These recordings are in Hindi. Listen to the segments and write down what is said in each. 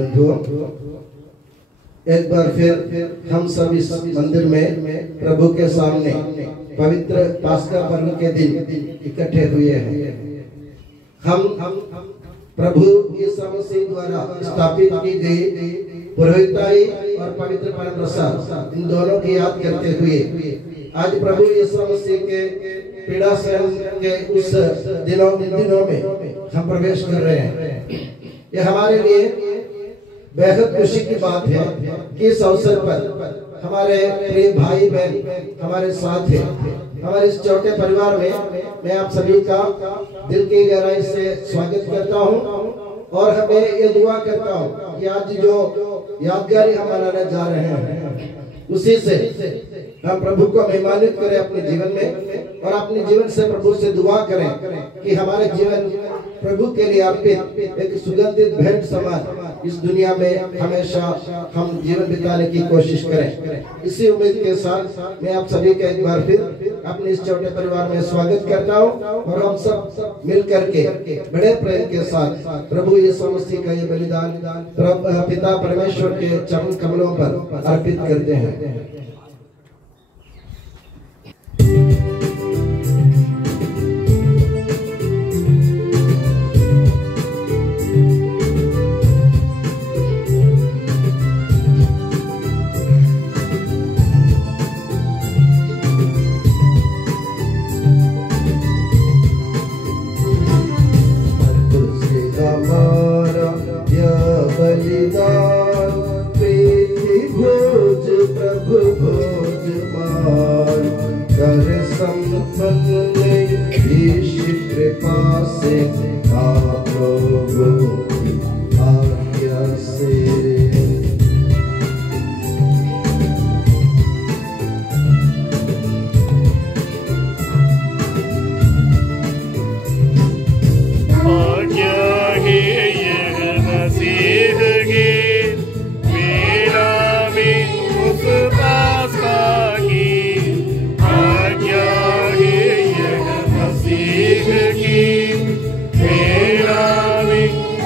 बंधुओं, एक बार फिर हम सब इस मंदिर में प्रभु के सामने पवित्र पास्का पर्व के दिन इकट्ठे हुए हैं। हम प्रभु यीशु मसीह द्वारा स्थापित की गई पुरोहिताई और पवित्र परम प्रसाद, इन दोनों की याद करते हुए आज प्रभु यीशु मसीह के पीड़ा सहन के उस दिनों में हम प्रवेश कर रहे हैं। ये हमारे लिए बेहद खुशी की बात है कि इस अवसर पर हमारे प्रिय भाई बहन हमारे साथ हैं। हमारे इस छोटे परिवार में मैं आप सभी का दिल की गहराई से स्वागत करता हूं और हमें ये दुआ करता हूं कि आज जो यादगारी हम मनाने जा रहे हैं उसी से हम प्रभु को महिमान्वित करें अपने जीवन में और अपने जीवन से प्रभु से दुआ करें कि हमारे जीवन प्रभु के लिए अर्पित एक सुगंधित भेंट समान इस दुनिया में हमेशा हम जीवन बिताने की कोशिश करें। इसी उम्मीद के साथ मैं आप सभी का एक बार फिर अपने इस छोटे परिवार में स्वागत करता हूं और हम सब मिल करके बड़े प्रेम के साथ प्रभु यीशु मसीह का ये बलिदान पिता परमेश्वर के चरण कमलों पर अर्पित करते हैं।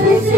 उस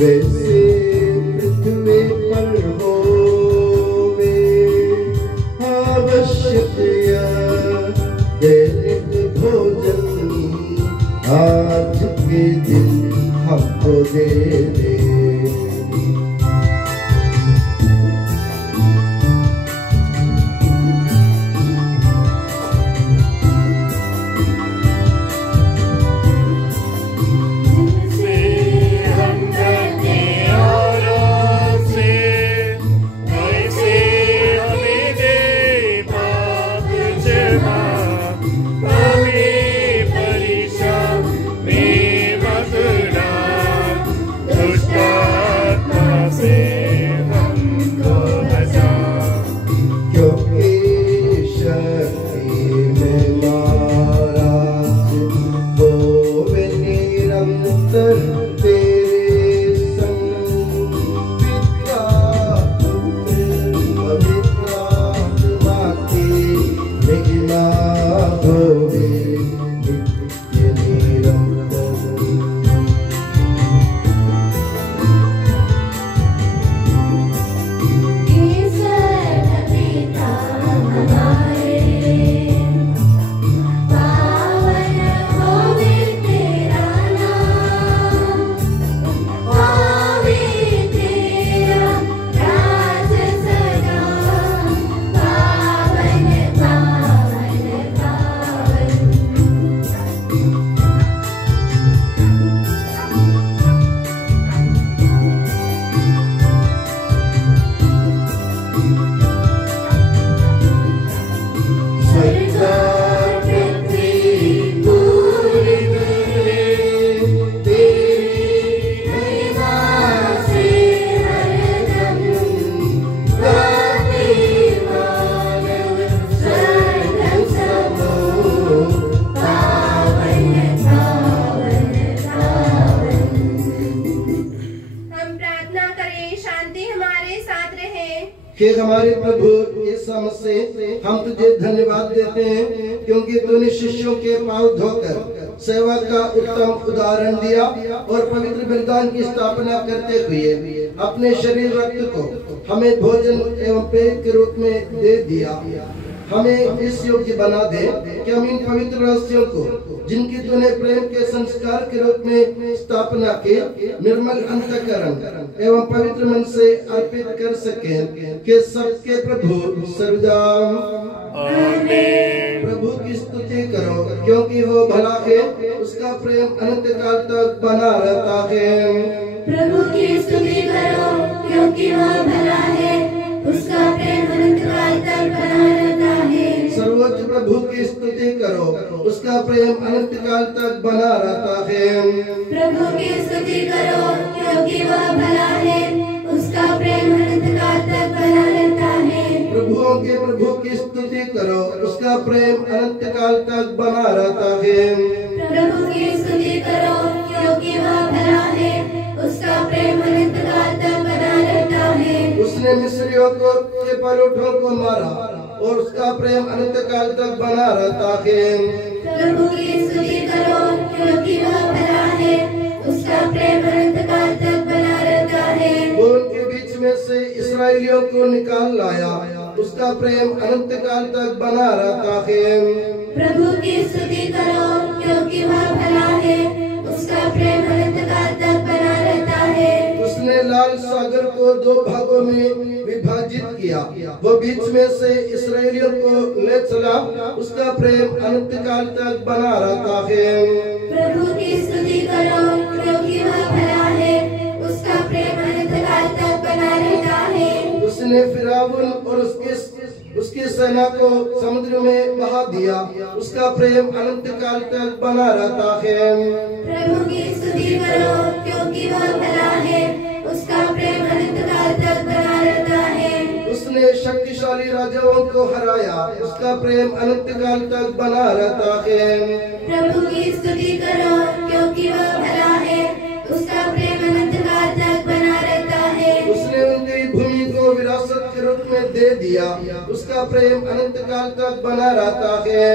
वैसे पृथ्वी पर होवे आवश्यक दैनिक भोजन आज के दिन हमको दे दे। कि हमारे प्रभु यीशु मसीह हम तुझे धन्यवाद देते हैं क्योंकि तूने शिष्यों के पांव धोकर सेवा का उत्तम उदाहरण दिया और पवित्र बलिदान की स्थापना करते हुए अपने शरीर रक्त को हमें भोजन एवं पेय के रूप में दे दिया। हमें इस योग्य बना दे कि हम इन पवित्र रहस्यों को जिनकी तूने प्रेम के संस्कार के रूप में स्थापना की निर्मल अंतःकरण एवं पवित्र मन से अर्पित कर सके कि सबके प्रभु सर्वदा प्रभु की स्तुति करो क्योंकि वो भला है, उसका प्रेम अनंत काल तक बना रहता है। प्रभु की स्तुति करो क्योंकि वो भला है, उसका प्रेम अनंत काल तक बना रहता है। सर्वोच्च प्रभु की स्तुति करो, उसका प्रेम अनंत काल तक बना रहता है। प्रभु की स्तुति करो क्योंकि वह भला है, उसका प्रेम अनंत काल तक बना रहता है। प्रभुओं के प्रभु की स्तुति करो, उसका प्रेम अनंत काल तक बना रहता है। प्रभु की स्तुति करो क्योंकि वह भला है, उसका प्रेम अनंत काल तक बना रहता है। उसने मिस्रियों को के परोठों को मारा और उसका प्रेम अनंत काल तक बना रहता है। प्रभु की स्तुति करो क्योंकि वह भला है, उसका प्रेम अनंत काल तक बना रहता है। वो उनके बीच में से इस्राएलियों को निकाल लाया, उसका प्रेम अनंत काल तक बना रहता है। प्रभु की स्तुति करो क्योंकि वह भला है, उसका प्रेम अनंत काल तक बना रहता है। उसने लाल सागर को दो भागों में विभाजित किया, वो बीच में से इस्राएलियों को ले चला, उसका प्रेम अनंत काल तक बना रहता है। प्रभु की स्तुति करो क्योंकि वह भला है, उसका प्रेम अनंत काल तक बना रहता है। उसने फिरौन और उसकी सेना को समुद्र में बहा दिया, उसका प्रेम अनंत काल तक बना रहता है। प्रभु की स्तुति करो क्योंकि वह भला है, उसका प्रेम अनंत काल तक बना रहता है। उसने शक्तिशाली राजाओं को हराया, उसका प्रेम अनंत काल तक बना रहता है। प्रभु की स्तुति करो क्योंकि वह भला है, उसका प्रेम अनंत काल तक बना रहता है। उसने उनकी भूमि को विरासत के रूप में दे दिया, उसका प्रेम अनंत काल तक बना रहता है।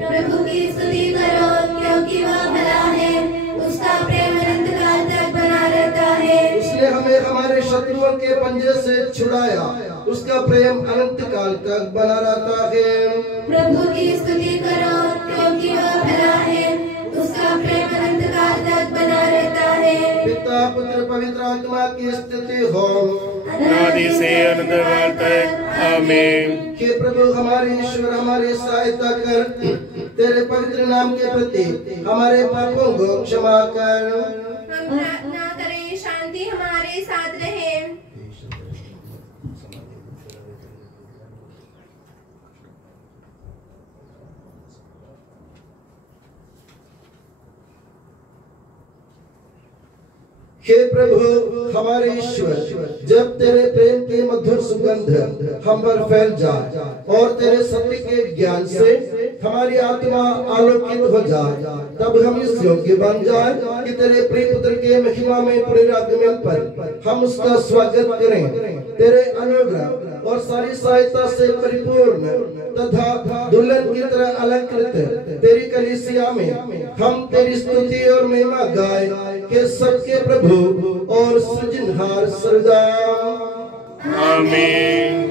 प्रभु की स्तुति करो क्योंकि वह भला है, उसका प्रेम अनंत काल तक बना रहता है। शत्रुओं के पंजे से छुड़ाया, उसका प्रेम अनंत काल तक बना रहता है। प्रभु की स्तुति करो क्योंकि वह भला है, उसका प्रेम अनंत काल तक बना रहता है। पिता पुत्र पवित्र आत्मा की स्तुति हो, आदि से अनंत काल तक आमीन। हे प्रभु हमारे ईश्वर, हमारी सहायता कर, तेरे पवित्र नाम के प्रति हमारे पापों को क्षमा कर। हम प्रार्थना करें, शांति हमारे साथ रहे। हे प्रभु हमारे ईश्वर, जब तेरे प्रेम की मधुर सुगंध हम पर फैल जाए और तेरे सत्य के ज्ञान से हमारी आत्मा आलोकित हो जाए, तब हम इस योग्य बन जाए कि तेरे प्रिय पुत्र के महिमा में पुनरागमन पर हम उसका स्वागत करें। तेरे अनुग्रह और सारी सहायता से परिपूर्ण तथा दुल्हन की तरह अलंकृत तेरी कलीसिया में हम तेरी स्तुति और महिमा गाए के सबके प्रभु और सृजनहार सर्वदा आमीन।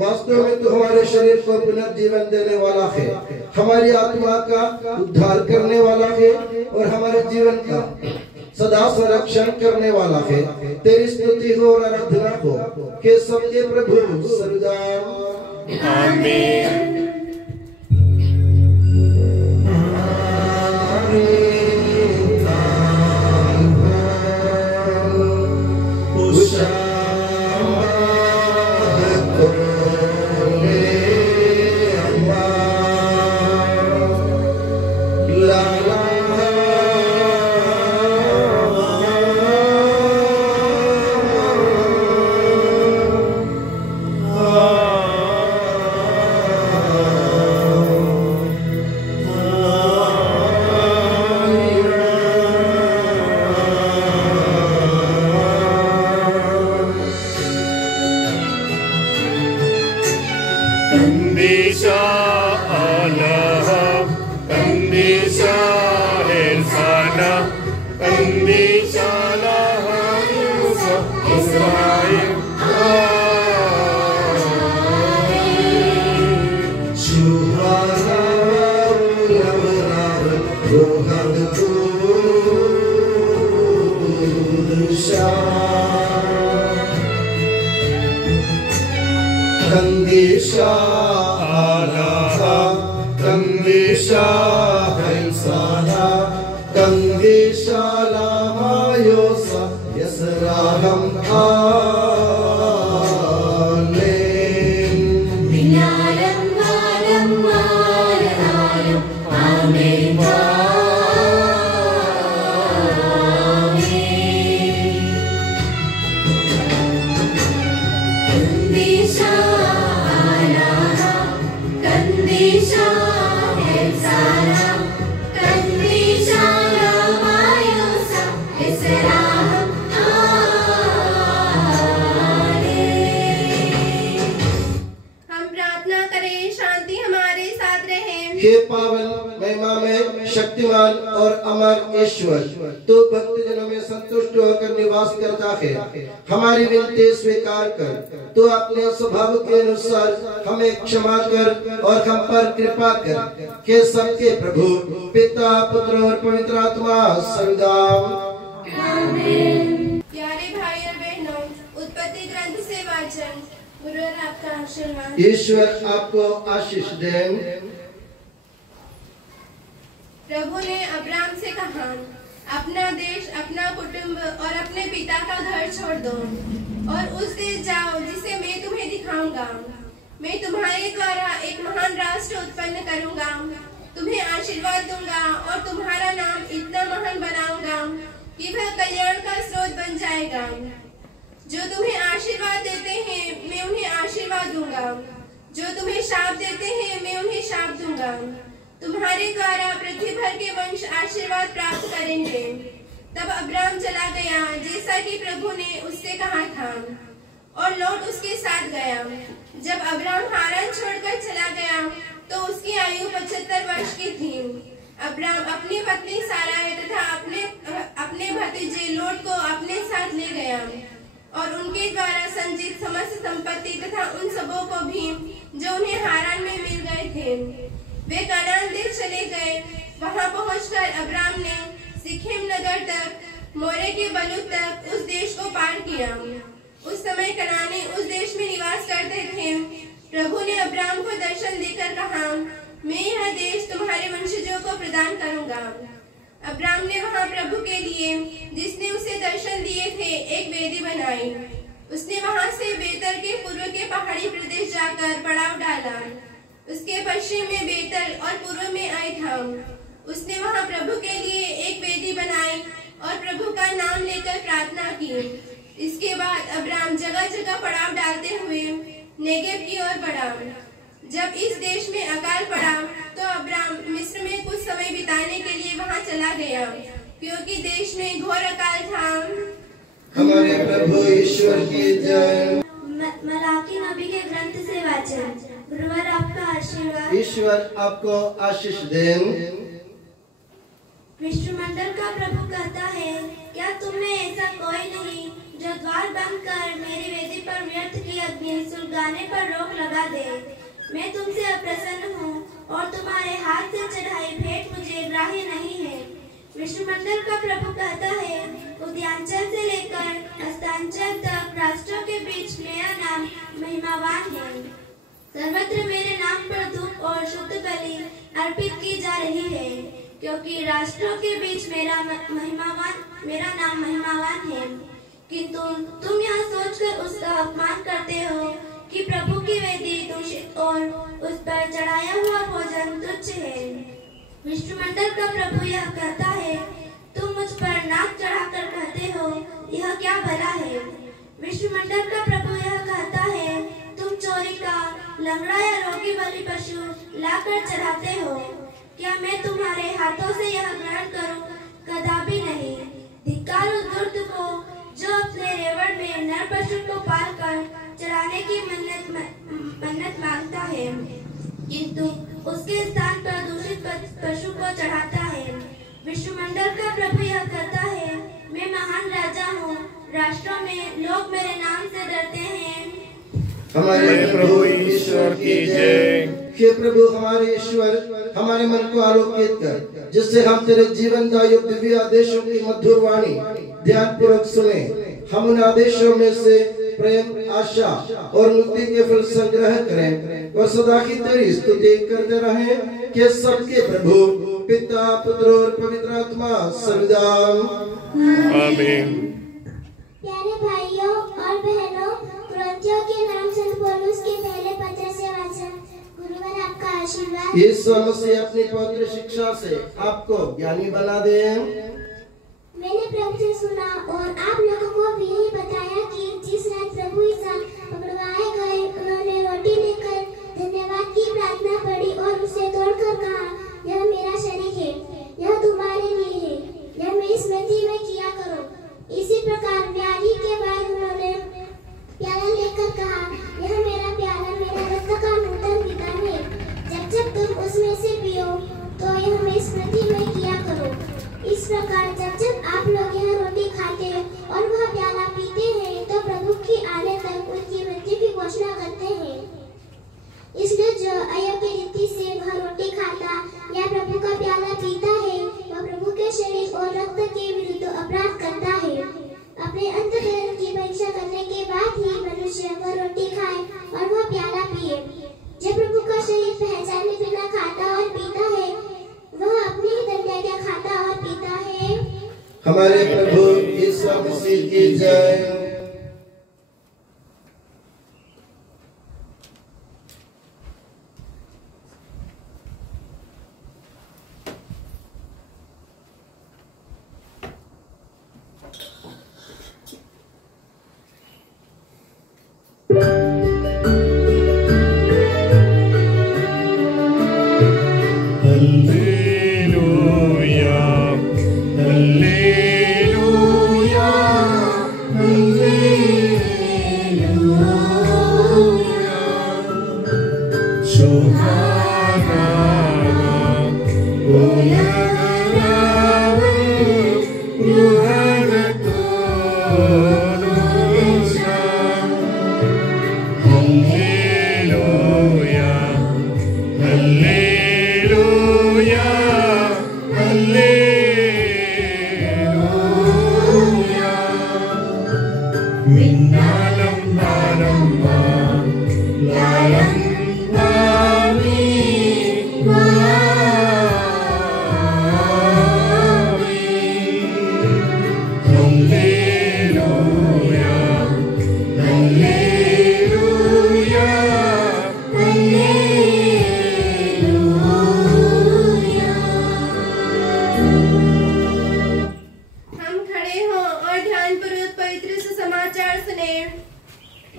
वास्तव में तो हमारे शरीर को पुनर्जीवन देने वाला है, हमारी आत्मा का उद्धार करने वाला है और हमारे जीवन का सदा संरक्षण करने वाला है। तेरी स्तुति हो और आराधना हो कि सबके प्रभु सर्वदा आमीन। Kandisha Allah, Kandisha Helsana, Kandisha Allah, Israel. Kandisha Allah, Kandisha Helsana, Kandisha Lamayosa, Yasraham Amen. Minalam malam malam Amen. Kandisha Allah, Kandisha Helsana, Kandisha Lamayosa, Israel. हम प्रार्थना करें, शांति हमारे साथ रहे। हे पावन, महिमा में शक्तिमान और अमर ईश्वर, तू भक्तजनों में संतुष्ट होकर निवास करता है। हमारी विनती स्वीकार कर, तू अपने स्वभाव के अनुसार हमें क्षमा कर और हम पर कृपा कर, के सबके प्रभु पिता पुत्र और पवित्र आत्मा सदा। प्यारे भाई और बहनों, उत्पत्ति ग्रंथ से वाचन। गुरुवर आपका आशीर्वाद। ईश्वर आपको आशीष दे। प्रभु ने अब्राम से कहा, अपना देश, अपना कुटुंब और अपने पिता का घर छोड़ दो और उस देश जाओ जिसे मैं तुम्हें दिखाऊंगा। मैं तुम्हारे द्वारा एक महान राष्ट्र उत्पन्न करूंगा, तुम्हें आशीर्वाद दूंगा और तुम्हारा नाम इतना महान बनाऊंगा कि वह कल्याण का स्रोत बन जाएगा। जो तुम्हें आशीर्वाद देते हैं मैं उन्हें आशीर्वाद दूंगा, जो तुम्हें शाप देते हैं मैं उन्हें शाप दूंगा। तुम्हारे द्वारा पृथ्वी भर के वंश आशीर्वाद प्राप्त करेंगे। तब अब्राम चला गया जैसा कि प्रभु ने उससे कहा था और लौट उसके साथ गया। जब अब्राम हारान छोड़कर चला गया तो उसकी आयु 75 वर्ष की थी। अब्राम अपनी पत्नी साराय तथा अपने भतीजे लोट को अपने साथ ले गया और उनके द्वारा संचित समस्त संपत्ति तथा उन सबों को भी जो उन्हें हारान में मिल गए थे। वे कनान देश चले गए। वहां पहुंचकर अब्राम ने सिखेम नगर तक, मोरे के बलूत तक उस देश को पार किया। उस समय कनानी उस देश में निवास करते थे। प्रभु ने अब्राम को दर्शन देकर कहा, मैं यह देश तुम्हारे वंशजों को प्रदान करूंगा। अब्राम ने वहां प्रभु के लिए, जिसने उसे दर्शन दिए थे, एक वेदी बनाई। उसने वहां से बेतर के पूर्व के पहाड़ी प्रदेश जाकर पड़ाव डाला। उसके पश्चिम में बेतल और पूर्व में आई था। उसने वहां प्रभु के लिए एक वेदी बनाई और प्रभु का नाम लेकर प्रार्थना की। इसके बाद अब्राम जगह जगह पड़ाव डालते हुए नेगेव की ओर बढ़ा। जब इस देश में अकाल पड़ा तो अब्राम मिस्र में कुछ समय बिताने के लिए वहां चला गया, क्योंकि देश में घोर अकाल था। हमारे प्रभु ईश्वर की जय। मलाकी नबी के ग्रंथ से वाचन। गुरुवर आपका आशीर्वाद। ईश्वर आपको आशीष दे। विश्वमंडल का प्रभु कहता है, क्या तुम में ऐसा कोई नहीं जो द्वार बंद कर मेरी वेदी पर व्यर्थ की अग्नि सुलगाने पर रोक लगा दे। मैं तुमसे अप्रसन्न हूँ और तुम्हारे हाथ से चढ़ाई भेंट मुझे ग्राह्य नहीं है। विश्वमंडल का प्रभु कहता है, उद्यांचल से लेकर अस्तांचल तक राष्ट्रों के बीच मेरा नाम महिमावान है। सर्वत्र मेरे नाम पर धूप और शुद्ध बलि अर्पित की जा रही है, क्योंकि राष्ट्रों के बीच मेरा नाम महिमावान है। किंतु तुम यह सोचकर उसका अपमान करते हो कि प्रभु की वेदी दूषित और उस पर चढ़ाया हुआ भोजन तुच्छ है। विश्वमंडल का प्रभु यह कहता है, तुम मुझ पर नाक चढ़ाकर कहते हो, यह क्या भला है। विश्वमंडल का प्रभु यह कहता है, तुम चोरी का लंगड़ा या रोगी बलि पशु लाकर चढ़ाते हो। क्या मैं तुम्हारे हाथों से यह ग्रहण करूं? कदापि नहीं। धिक्कार उस दुष्ट को जो अपने रेवड़ में नर पशु को पालकर चढ़ाने की मन्नत मांगता है। किंतु उसके स्थान पर दूषित पशु को चढ़ाता है। विश्वमंडल का प्रभु यह कहता है, मैं महान राजा हूँ, राष्ट्रों में लोग मेरे नाम से डरते हैं। हमारे प्रभु ईश्वर की जय। हे प्रभु हमारे ईश्वर, हमारे मन को आलोकित कर, जिससे हम तेरे जीवनदायक दिव्य आदेशों की मधुर वाणी ध्यान पूर्वक सुने। हम उन आदेशों में से प्रेम, आशा और मुक्ति के फल संग्रह करें और सदा की तेरी स्तुति करते रहें कि सबके प्रभु पिता, पुत्र और पवित्र आत्मा सर्वदा आमीन। प्यारे भाइयों और बहनों, कुरिन्थियों के नाम संत पौलुस के पहले पत्र से वाचन। गुरुवर आपका आशीर्वाद। यीशु मसीह अपनी पवित्र शिक्षा से आपको ज्ञानी बना दे। मैंने प्रभु से सुना और आप लोगों को भी यही बताया कि जिस रात प्रभु ईसा पकड़वाए गए, उन्होंने रोटी लेकर धन्यवाद की प्रार्थना पढ़ी और उसे तोड़कर कहा, यह मेरा शरीर है, यह तुम्हारे लिए है, यह मेरी स्मृति में किया करो। इसी प्रकार व्याधि के बाद उन्होंने प्याला लेकर कहा, यह मेरा प्याला मेरा रक्त का नूतन विधान है। जब जब तुम उसमें से पियो तो यह मेरी स्मृति में किया करो। इस प्रकार जब जब आप लोग यह रोटी खाते और वह प्याला पीते हैं तो प्रभु की आने तक उनकी मृत्यु की घोषणा करते हैं। इसलिए जो अयोग्य रीति से वह रोटी खाता या प्रभु का प्याला पीता है, वह प्रभु के शरीर और रक्त के विरुद्ध अपराध करता है। अपने अंतःकरण की परीक्षा करने के बाद ही मनुष्य वह रोटी खाए और वह प्याला पिए। जो प्रभु का शरीर पहचाने बिना खाता और पीता है, वह अपनी ही दंडाज्ञा खाता और पीता है। हमारे प्रभु यीशु मसीह की जय।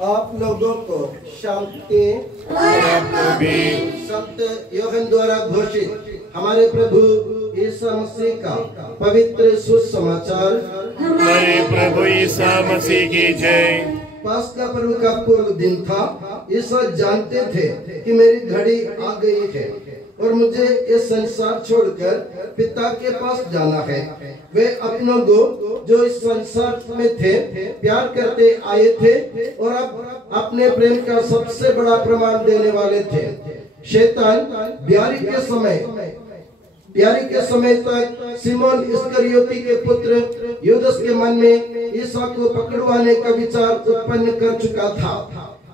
आप लोगों को शांति संत यूहन्ना द्वारा घोषित हमारे प्रभु यीशु मसीह का पवित्र सुसमाचार। हमारे प्रभु यीशु मसीह की जय। पास्का पर्व का पूर्व दिन था। यीशु जानते थे कि मेरी घड़ी आ गई है और मुझे इस संसार छोड़कर पिता के पास जाना है। वे अपनों को जो इस संसार में थे प्यार करते आए थे और अब अपने प्रेम का सबसे बड़ा प्रमाण देने वाले थे। शैतान ब्यारी के समय तक सिमोन इस्करियोती के पुत्र यूदस के मन में ईसा को पकड़वाने का विचार उत्पन्न कर चुका था।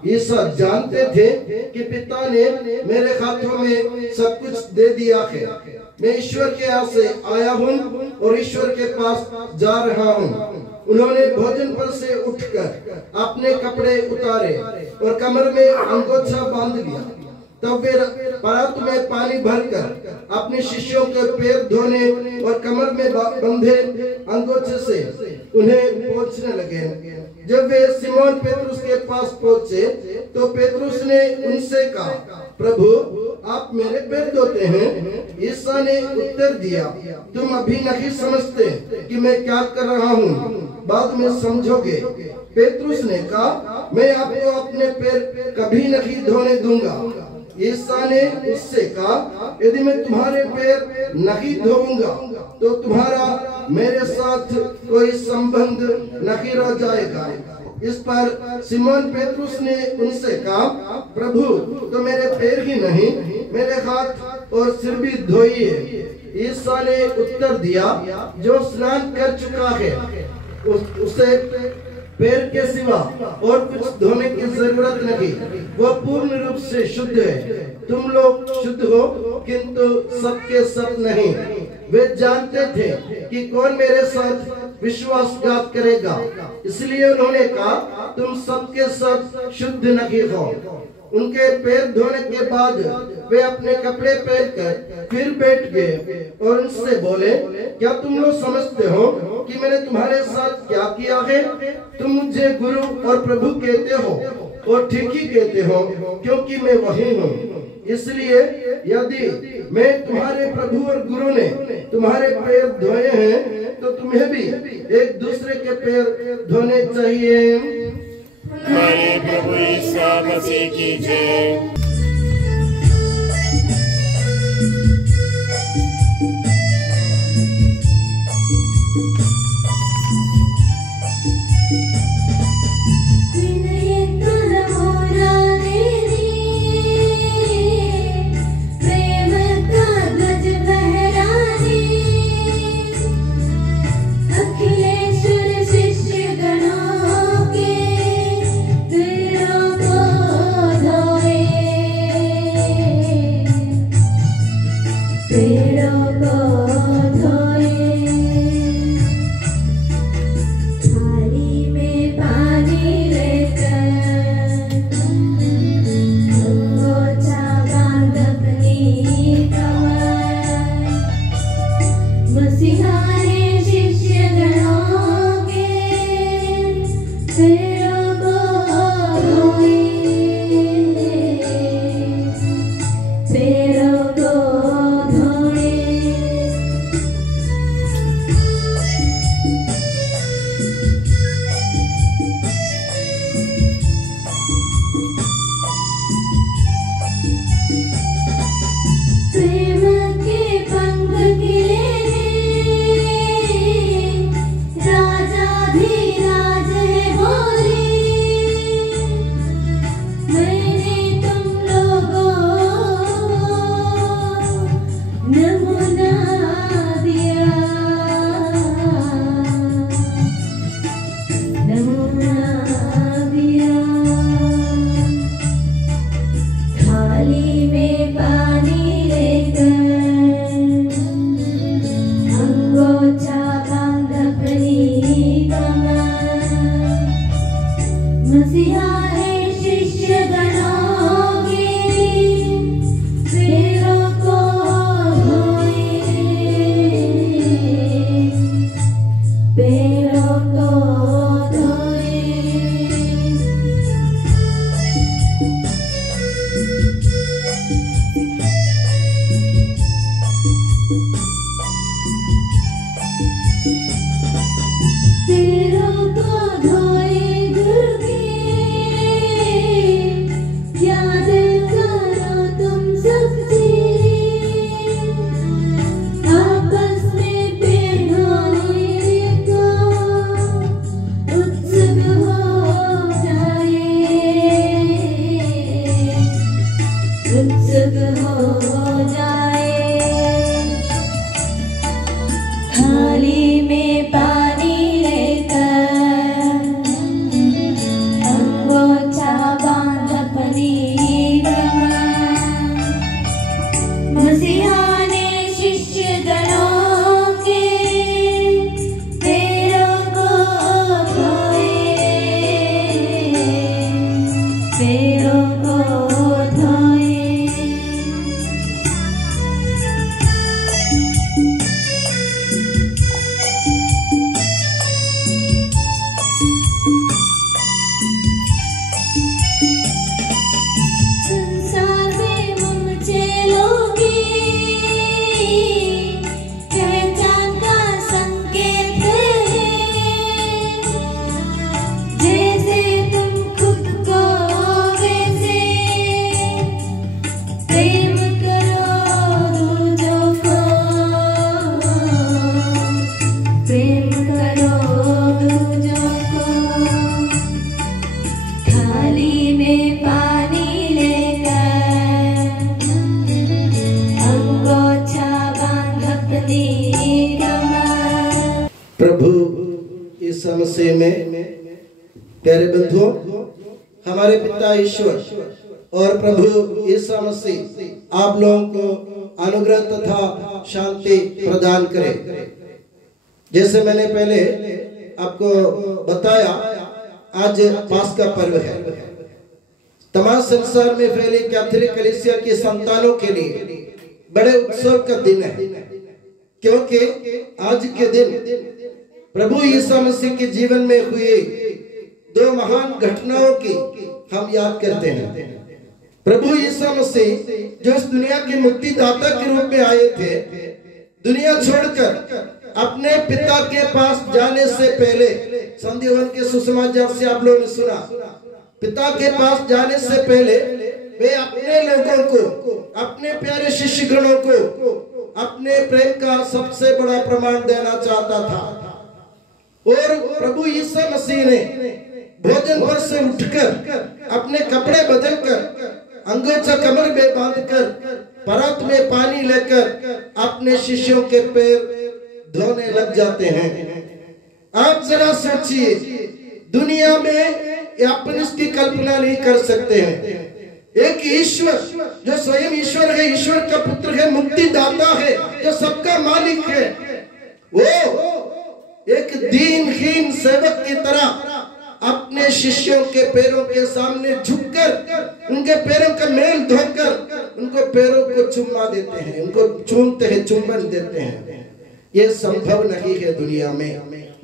ईसा जानते थे कि पिता ने मेरे हाथों में सब कुछ दे दिया है। मैं ईश्वर के यहाँ से आया हूँ और ईश्वर के पास जा रहा हूँ। उन्होंने भोजन पर से उठकर अपने कपड़े उतारे और कमर में अंगोछा बांध लिया। तब वे परात में पानी भरकर अपने शिष्यों के पैर धोने और कमर में बंधे अंगोछे से उन्हें पोंछने लगे। जब वे सिमोन पेतरुस के पास पहुंचे तो पेतरुस ने उनसे कहा, प्रभु आप मेरे पैर धोते हैं? ईसा ने उत्तर दिया, तुम अभी नहीं समझते कि मैं क्या कर रहा हूँ, बाद में समझोगे। पेतरुस ने कहा, मैं आपको अपने पैर कभी नहीं धोने दूंगा। ईसा ने उससे कहा, यदि मैं तुम्हारे पैर नहीं धोऊंगा तो तुम्हारा मेरे साथ कोई संबंध नहीं रह जाएगा। इस पर सिमोन पेतरुस ने उनसे कहा, प्रभु तो मेरे पैर ही नहीं, मेरे हाथ और सिर भी धोइए। ईसा ने उत्तर दिया, जो स्नान कर चुका है उसे पैर के सिवा और कुछ धोने की जरूरत नहीं, वह पूर्ण रूप से शुद्ध है। तुम लोग शुद्ध हो किंतु सबके सब नहीं। वे जानते थे कि कौन मेरे साथ विश्वासघात करेगा, इसलिए उन्होंने कहा, तुम सबके सब शुद्ध नहीं हो। उनके पैर धोने के बाद वे अपने कपड़े पहनकर फिर बैठ गए और उनसे बोले, क्या तुम लोग समझते हो कि मैंने तुम्हारे साथ क्या किया है? तुम मुझे गुरु और प्रभु कहते हो और ठीक ही कहते हो, क्योंकि मैं वही हूँ। इसलिए यदि मैं तुम्हारे प्रभु और गुरु ने तुम्हारे पैर धोए हैं तो तुम्हें भी एक दूसरे के पैर धोने चाहिए। हमारे प्रभु ईसा मसीह की जय। मसीह में प्यारे बंधुओं, हमारे पिता ईश्वर और प्रभु यीशु मसीह आप लोगों को अनुग्रह तथा शांति प्रदान करे। जैसे मैंने पहले आपको बताया, आज पास्का पर्व है। तमाम संसार में फैली कैथोलिक कलीसिया की संतानों के लिए बड़े उत्सव का दिन है, क्योंकि आज के दिन प्रभु यीशु मसीह के जीवन में हुए दो महान घटनाओं की हम याद करते हैं। प्रभु यीशु मसीह जो इस दुनिया के मुक्तिदाता के रूप में आए थे, दुनिया छोड़कर अपने पिता के पास जाने से पहले, संध्यावन के सुसमाचार से आप लोगों ने सुना, पिता के पास जाने से पहले वे अपने लोगों को, अपने प्यारे शिष्यगणों को अपने प्रेम का सबसे बड़ा प्रमाण देना चाहता था। और प्रभु यीशु मसीह ने भोजन पर से उठकर अपने कपड़े बदलकर अंगोछा कमर में बांधकर परत में पानी लेकर अपने शिष्यों के पैर धोने लग जाते हैं। आप जरा सोचिए, दुनिया में अपन इसकी कल्पना नहीं कर सकते हैं। एक ईश्वर जो स्वयं ईश्वर है, ईश्वर का पुत्र है, मुक्तिदाता है, जो सबका मालिक है, वो एक दीनहीन सेवक की तरह अपने शिष्यों के पैरों के सामने झुककर उनके पैरों का मेल धोकर उनको पैरों को चुम्मा देते हैं, उनको चूमते हैं, चुम्बन देते हैं। ये संभव नहीं है दुनिया में,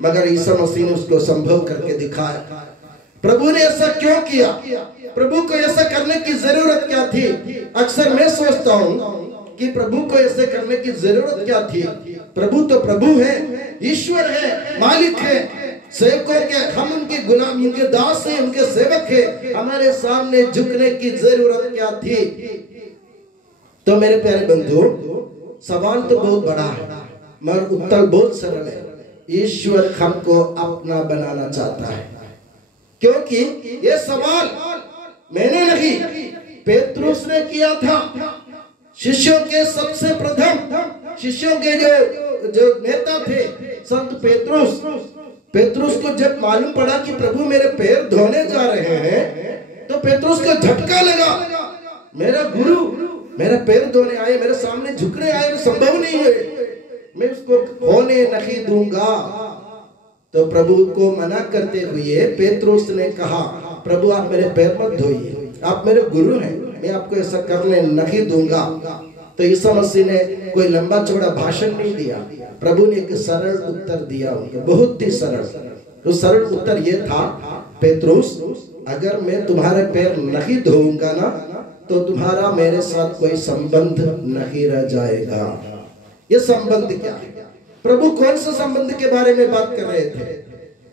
मगर यीशु मसीह ने उसको संभव करके दिखाया। प्रभु ने ऐसा क्यों किया? प्रभु को ऐसा करने की जरूरत क्या थी? अक्सर मैं सोचता हूँ कि प्रभु को ऐसे करने की जरूरत क्या थी? प्रभु तो प्रभु है, ईश्वर है, मालिक है, सेवकों के हम उनके गुलाम, उनके दास हैं, उनके सेवक हैं, हमारे सामने झुकने की जरूरत क्या थी? तो मेरे प्यारे बंधु, सवाल तो बहुत बड़ा है मगर उत्तर बहुत सरल है। ईश्वर हमको अपना बनाना चाहता है, क्योंकि ये सवाल मैंने नहीं, पेत्रुस ने किया था। शिष्यों के सबसे प्रथम, शिष्यों के जो नेता थे संत पेत्रुस को जब मालूम पड़ा कि प्रभु मेरे पैर धोने जा रहे हैं, तो पेत्रुस को झटका लगा, मेरा गुरु मेरा पैर धोने आए, मेरे सामने झुकने आए, संभव नहीं है, मैं उसको होने नहीं दूंगा। तो प्रभु को मना करते हुए पेत्रुस ने कहा, प्रभु आप मेरे पैर मत धोइए, आप मेरे गुरु हैं, मैं आपको ऐसा करने नहीं दूंगा। तो यीशु मसीह ने कोई लंबा चौड़ा भाषण नहीं दिया, प्रभु ने एक सरल उत्तर दिया उनको, बहुत ही सरल। तो सरल उत्तर ये था, पेत्रुस अगर मैं तुम्हारे पैर नहीं धोऊंगा ना, तो तुम्हारा मेरे साथ कोई संबंध नहीं रह जाएगा। ये संबंध क्या है? प्रभु कौन सा संबंध के बारे में बात कर रहे थे?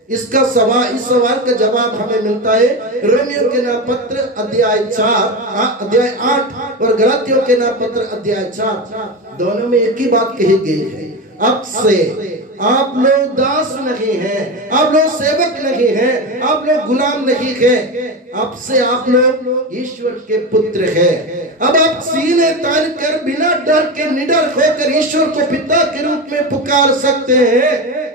इस सवाल का जवाब हमें मिलता है रोमियो के नाम पत्र अध्याय 8 और गलातियों के नाम पत्र अध्याय 4, दोनों में एक ही बात कही गई है, अब से आप लोग दास नहीं हैं, आप लोग सेवक नहीं हैं, आप लोग गुलाम नहीं हैं, अब से आप लोग ईश्वर के पुत्र हैं। अब आप सीने तान कर बिना डर के निडर होकर ईश्वर को पिता के रूप में पुकार सकते हैं।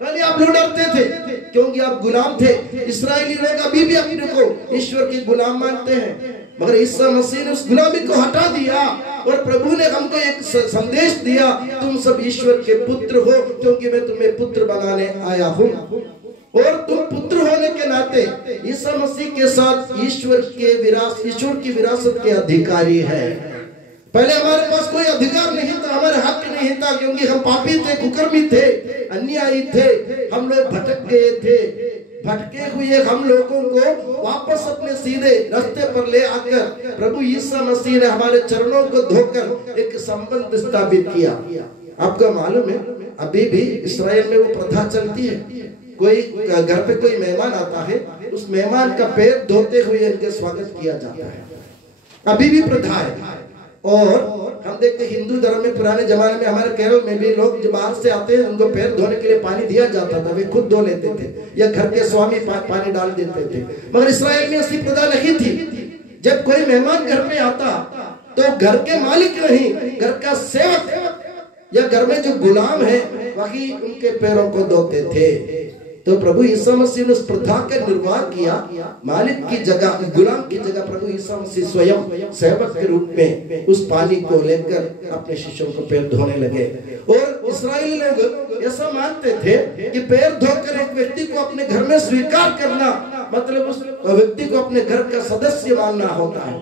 पहले आप लोग डरते थे क्योंकि आप गुलाम थे। इस्राएली लोग अभी भी अपने को ईश्वर के गुलाम मानते हैं, मगर यीशु मसीह ने उस गुलामी को हटा दिया और प्रभु ने हमको एक संदेश दिया, तुम सब ईश्वर के पुत्र हो, क्योंकि मैं तुम्हें पुत्र बनाने आया हूँ। और तुम पुत्र होने के नाते यीशु मसीह के साथ ईश्वर की विरासत के अधिकारी है। पहले हमारे पास कोई अधिकार नहीं था, हमारे हक नहीं था, क्योंकि हम पापी थे, कुकर्मी थे, अन्यायी थे, हम लोग भटक गए थे। भटके हुए हम लोगों को वापस अपने सीधे रास्ते पर ले आकर प्रभु यीशु मसीह ने हमारे चरणों को धोकर एक संबंध स्थापित किया। आपको मालूम है अभी भी इस्राएल में वो प्रथा चलती है, कोई घर पे कोई मेहमान आता है, उस मेहमान का पैर धोते हुए उनके स्वागत किया जाता है, अभी भी प्रथा है। और हम देखते हैं हिंदू धर्म में पुराने जमाने में हमारे केरल में भी लोग जो बाहर से आते हैं उनको पैर धोने के लिए पानी दिया जाता था, वे खुद धो लेते थे या घर के स्वामी पानी डाल देते थे। मगर इस्राएल में ऐसी प्रथा नहीं थी। जब कोई मेहमान घर में आता तो घर के मालिक नहीं, घर का सेवक या घर में जो गुलाम है वही उनके पैरों को धोते थे। तो प्रभु यीशु मसीह ने उस प्रथा का निर्वाह किया। मालिक की जगह, गुलाम की जगह प्रभु यीशु मसीह स्वयं सेवक के रूप में उस पानी को लेकर अपने शिष्यों को पैर धोने लगे। और इस्राएली लोग ऐसा मानते थे कि पैर धोकर एक व्यक्ति को अपने घर में स्वीकार करना मतलब उस व्यक्ति को अपने घर का सदस्य मानना होता है।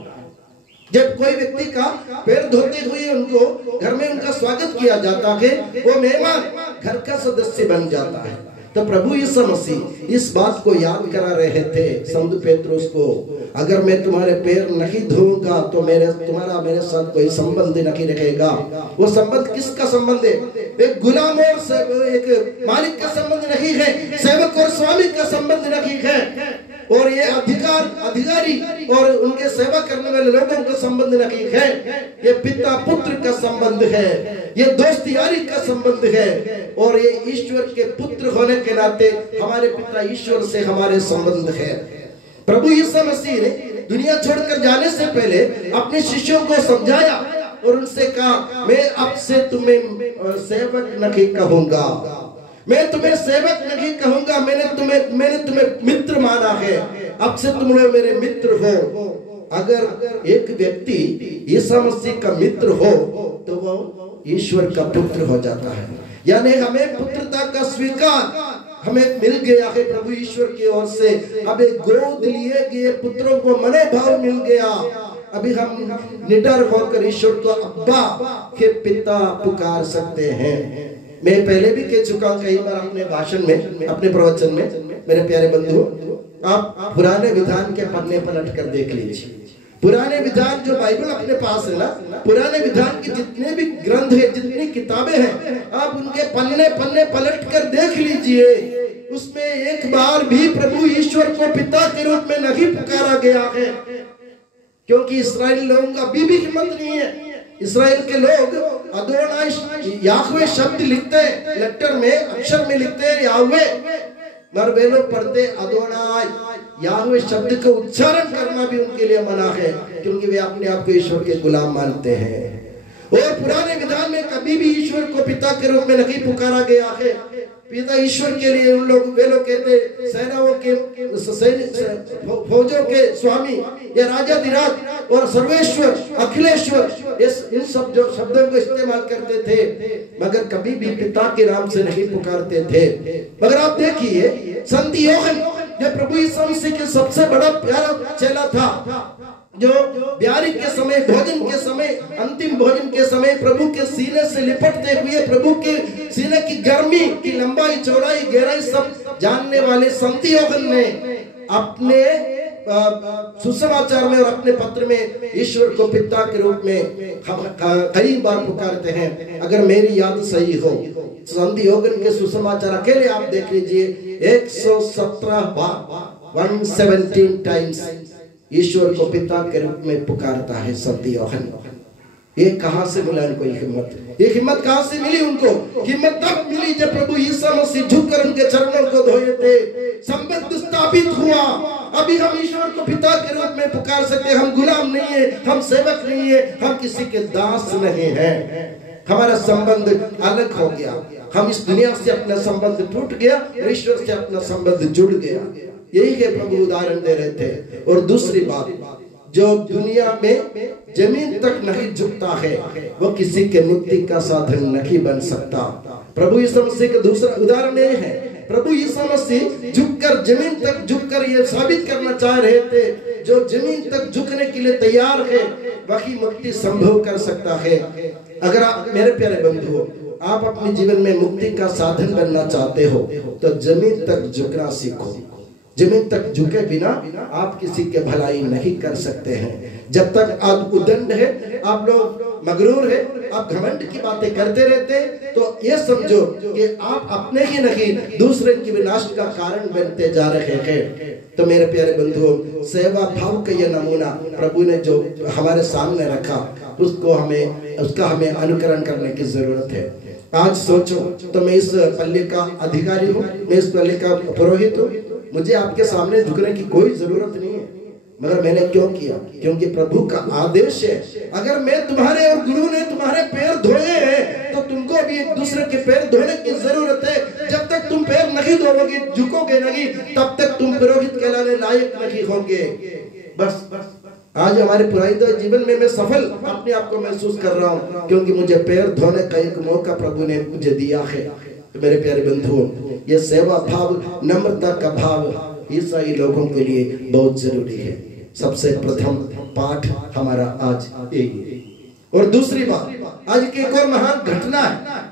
जब कोई व्यक्ति का पैर धोते हुए उनको घर में उनका स्वागत किया जाता है, वो मेहमान घर का सदस्य बन जाता है। तो प्रभु यीशु मसीह इस बात को याद करा रहे थे संत पेत्रुस को, अगर मैं तुम्हारे पैर नहीं धोऊंगा तो तुम्हारा मेरे साथ कोई संबंध नहीं रहेगा। वो संबंध किसका संबंध है? एक गुलाम और एक मालिक का संबंध नहीं है, सेवक और स्वामी का संबंध नहीं है, और ये अधिकारी और उनके सेवा करने वाले लोगों का संबंध नहीं है। ये पिता पुत्र का संबंध है, ये दोस्त यारी का संबंध है, और ये ईश्वर के पुत्र होने के नाते हमारे पिता ईश्वर से हमारे संबंध है। प्रभु यीशु मसीह ने दुनिया छोड़कर जाने से पहले अपने शिष्यों को समझाया और उनसे कहा, मैं अब से तुम्हें सेवक नहीं कहूंगा, मैं तुम्हें सेवक नहीं कहूंगा, मैंने तुम्हें मित्र माना है, अब से तुम लोग मेरे मित्र हो। अगर एक व्यक्ति यीशु मसीह का मित्र हो तो वो ईश्वर का पुत्र हो जाता है। यानी हमें पुत्रता का स्वीकार हमें मिल गया है प्रभु ईश्वर की ओर से। अब एक गोद लिए गए पुत्रों को मनोभाव मिल गया। अभी हम निडर होकर ईश्वर को अब्बा के पिता पुकार सकते हैं। मैं पहले भी कह चुका हूं कई बार अपने भाषण में, अपने प्रवचन में, मेरे प्यारे बंधु, आप पुराने विधान के पन्ने पलट कर देख लीजिए। पुराने विधान जो बाइबल अपने पास है ना, पुराने विधान के जितने भी ग्रंथ है, जितनी किताबें हैं, आप उनके पन्ने पन्ने पलट कर देख लीजिए। उसमें एक बार भी प्रभु ईश्वर को पिता के रूप में नहीं पुकारा गया है, क्योंकि इस्राएली लोगों का भी हिम्मत नहीं है। इस्राएल के लोग अदोनाई याहवे शब्द लिखते हैं, लेटर में अक्षर में लिखते हैं याहवे, मगर वे लोग पढ़ते अदोनाई। याहवे शब्द का उच्चारण करना भी उनके लिए मना है, क्योंकि वे अपने आप को ईश्वर के गुलाम मानते हैं। और पुराने विधान में कभी भी ईश्वर को पिता के रूप में नहीं पुकारा गया है। पिता ईश्वर के लिए वे लोग कहते सेनाओं के फौजों के स्वामी या राजाधिराज और सर्वेश्वर अखिलेश्वर, इन सब जो शब्दों को इस्तेमाल करते थे, मगर कभी भी पिता के नाम से नहीं पुकारते थे। मगर आप देखिए संत यूहन्ना जो प्रभु यीशु मसीह के सबसे बड़ा प्यारा चेला था, जो ब्यारी के समय, भोजन के समय, अंतिम भोजन के समय प्रभु के सीने से लिपटते हुए प्रभु के सीने की गर्मी की लंबाई, चौड़ाई, गहराई सब जानने वाले संत यूहन्ना ने अपने सुसमाचार में और अपने पत्र में ईश्वर को पिता के रूप में कई बार पुकारते हैं। अगर मेरी याद सही हो, संत यूहन्ना के सुसमाचार अकेले आप देख लीजिए 117 बार 117 टाइम्स ईश्वर को पिता के रूप में पुकारता है संत यूहन्ना। ये कहां से मिला इनको हिम्मत? ये हिम्मत कहां से मिली उनको? हिम्मत तब मिली जब प्रभु यीशु मसीह झुककर उनके चरणों को धोए थे, संबंध स्थापित हुआ। अभी हम ईश्वर को पिता के रूप में पुकार सकते हैं। हम गुलाम नहीं है, हम सेवक नहीं है, हम किसी के दास नहीं है। हमारा संबंध अलग हो गया। हम इस दुनिया से अपना संबंध टूट गया और ईश्वर से अपना संबंध जुड़ गया। यही है प्रभु उदाहरण दे रहे थे। और दूसरी बात, जो दुनिया में जमीन तक नहीं झुकता है वो किसी के मुक्ति का साधन नहीं बन सकता। प्रभु यीशु मसीह का दूसरा उदाहरण ये है। प्रभु यीशु मसीह झुककर, जमीन तक झुककर ये साबित करना चाह रहे थे, जो जमीन तक झुकने के लिए तैयार है वही मुक्ति संभव कर सकता है। अगर आप मेरे प्यारे बंधु हो, आप अपने जीवन में मुक्ति का साधन बनना चाहते हो तो जमीन तक झुकना सीखो। जमीन तक झुके बिना आप किसी के भलाई नहीं कर सकते हैं। जब तक आप उदंड है, आप लोग मगरूर है, आप घमंड की बातें करते रहते, तो ये समझो कि आप अपने ही नहीं दूसरे की विनाश का कारण बनते जा रहे हैं। तो मेरे प्यारे बंधुओं, सेवा भाव का ये नमूना प्रभु ने जो हमारे सामने रखा, उसका हमें अनुकरण करने की जरूरत है। आज सोचो, तो मैं इस पल्ले का अधिकारी हूँ, मैं इस पल्ले का पुरोहित हूँ, मुझे आपके सामने झुकने की कोई जरूरत नहीं है, मगर मैंने क्यों किया? क्योंकि प्रभु का आदेश है। अगर मैं तुम्हारे और गुरु ने तुम्हारे पैर धोए हैं तो तुमको भी एक दूसरे के पैर धोने की जरूरत है। जब तक तुम पैर नहीं दोगे, झुकोगे नहीं, तब तक तुम पुरोहित कहलाने लायक नहीं होंगे। बस आज हमारे पुराने जीवन में मैं सफल अपने आप को महसूस कर रहा हूँ, क्योंकि मुझे पैर धोने का एक मौका प्रभु ने मुझे दिया है। मेरे प्यारे बंधुओं, ये सेवा भाव, नम्रता का भाव ईसाई लोगों के लिए बहुत जरूरी है। सबसे प्रथम पाठ हमारा आज यही। और दूसरी बात, आज की एक और महान घटना है।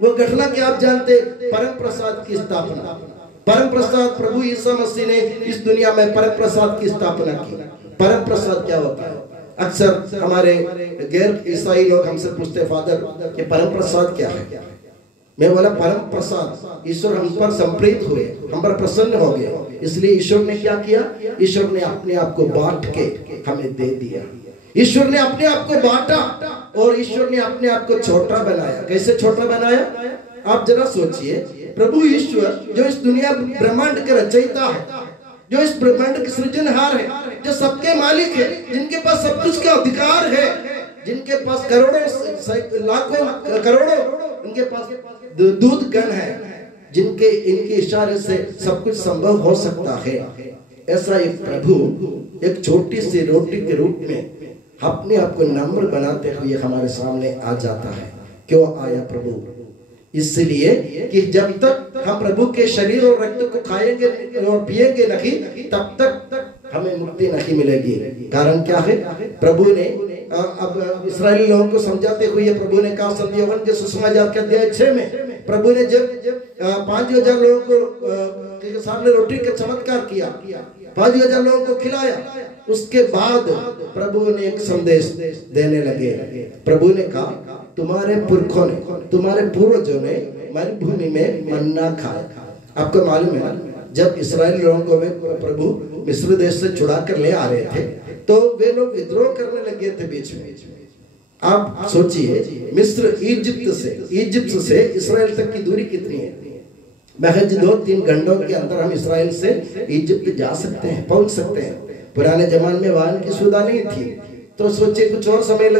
वो घटना क्या आप जानते? परम प्रसाद की स्थापना। परम प्रसाद, प्रभु यीशु मसीह ने इस दुनिया में परम प्रसाद की स्थापना की। परम प्रसाद क्या होता है? अक्सर हमारे गैर ईसाई लोग हमसे पूछते, फादर ये परम प्रसाद क्या है? मैं बोला, परम प्रसाद, ईश्वर हम पर संप्रीत हुए, हम पर प्रसन्न हो गए, इसलिए ईश्वर ने क्या किया? ईश्वर ने अपने आप को बांट के हमें दे दिया। ईश्वर ने अपने आप को बांटा और ईश्वर ने अपने आप को छोटा बनाया। कैसे छोटा बनाया? आप जरा सोचिए, प्रभु ईश्वर जो इस दुनिया ब्रह्मांड के रचयिता है, जो इस ब्रह्मांड के सृजनहार है, जो सबके मालिक है, जिनके पास सब कुछ का अधिकार है, जिनके पास करोड़ों लाखों करोड़ों उनके पास दूत गण है, जिनके इनके इशारे से सब कुछ संभव हो सकता है। ऐसा एक प्रभु एक छोटी सी रोटी के रूप में अपने आप को नम्र बनाते हुए हमारे सामने आ जाता है। क्यों आया प्रभु? इसलिए कि जब तक हम प्रभु के शरीर और रक्त को खाएंगे और पिएंगे नहीं, तब तक हमें मुक्ति नहीं मिलेगी। कारण क्या है? प्रभु ने अब इस्राएली लोगों को समझाते हुए प्रभु ने कहा, संत यूहन्ना के सुसमाचार के अध्याय 6 में प्रभु ने जब 5000 लोगों को सामने रोटी का चमत्कार किया, 5000 लोगों को खिलाया, उसके बाद प्रभु ने एक संदेश देने लगे। प्रभु ने कहा, तुम्हारे पुरखों ने, तुम्हारे पूर्वजों ने मरुभूमि में मन्ना खाया। आपको मालूम है, जब इस्राएली लोगों को प्रभु मिस्र देश से छुड़ा कर ले आ रहे थे, तो वे लोग विद्रोह करने लगे थे बीच में। आप सोचिए, मिस्र इजिप्ट से इस्राएल तक की दूरी कितनी है? महज 2-3 घंटों के अंदर हम इस्राएल से इजिप्ट जा सकते हैं, पहुंच सकते हैं। पुराने जमाने में वाहन की सुविधा नहीं थी, तो सोचिए कुछ और समय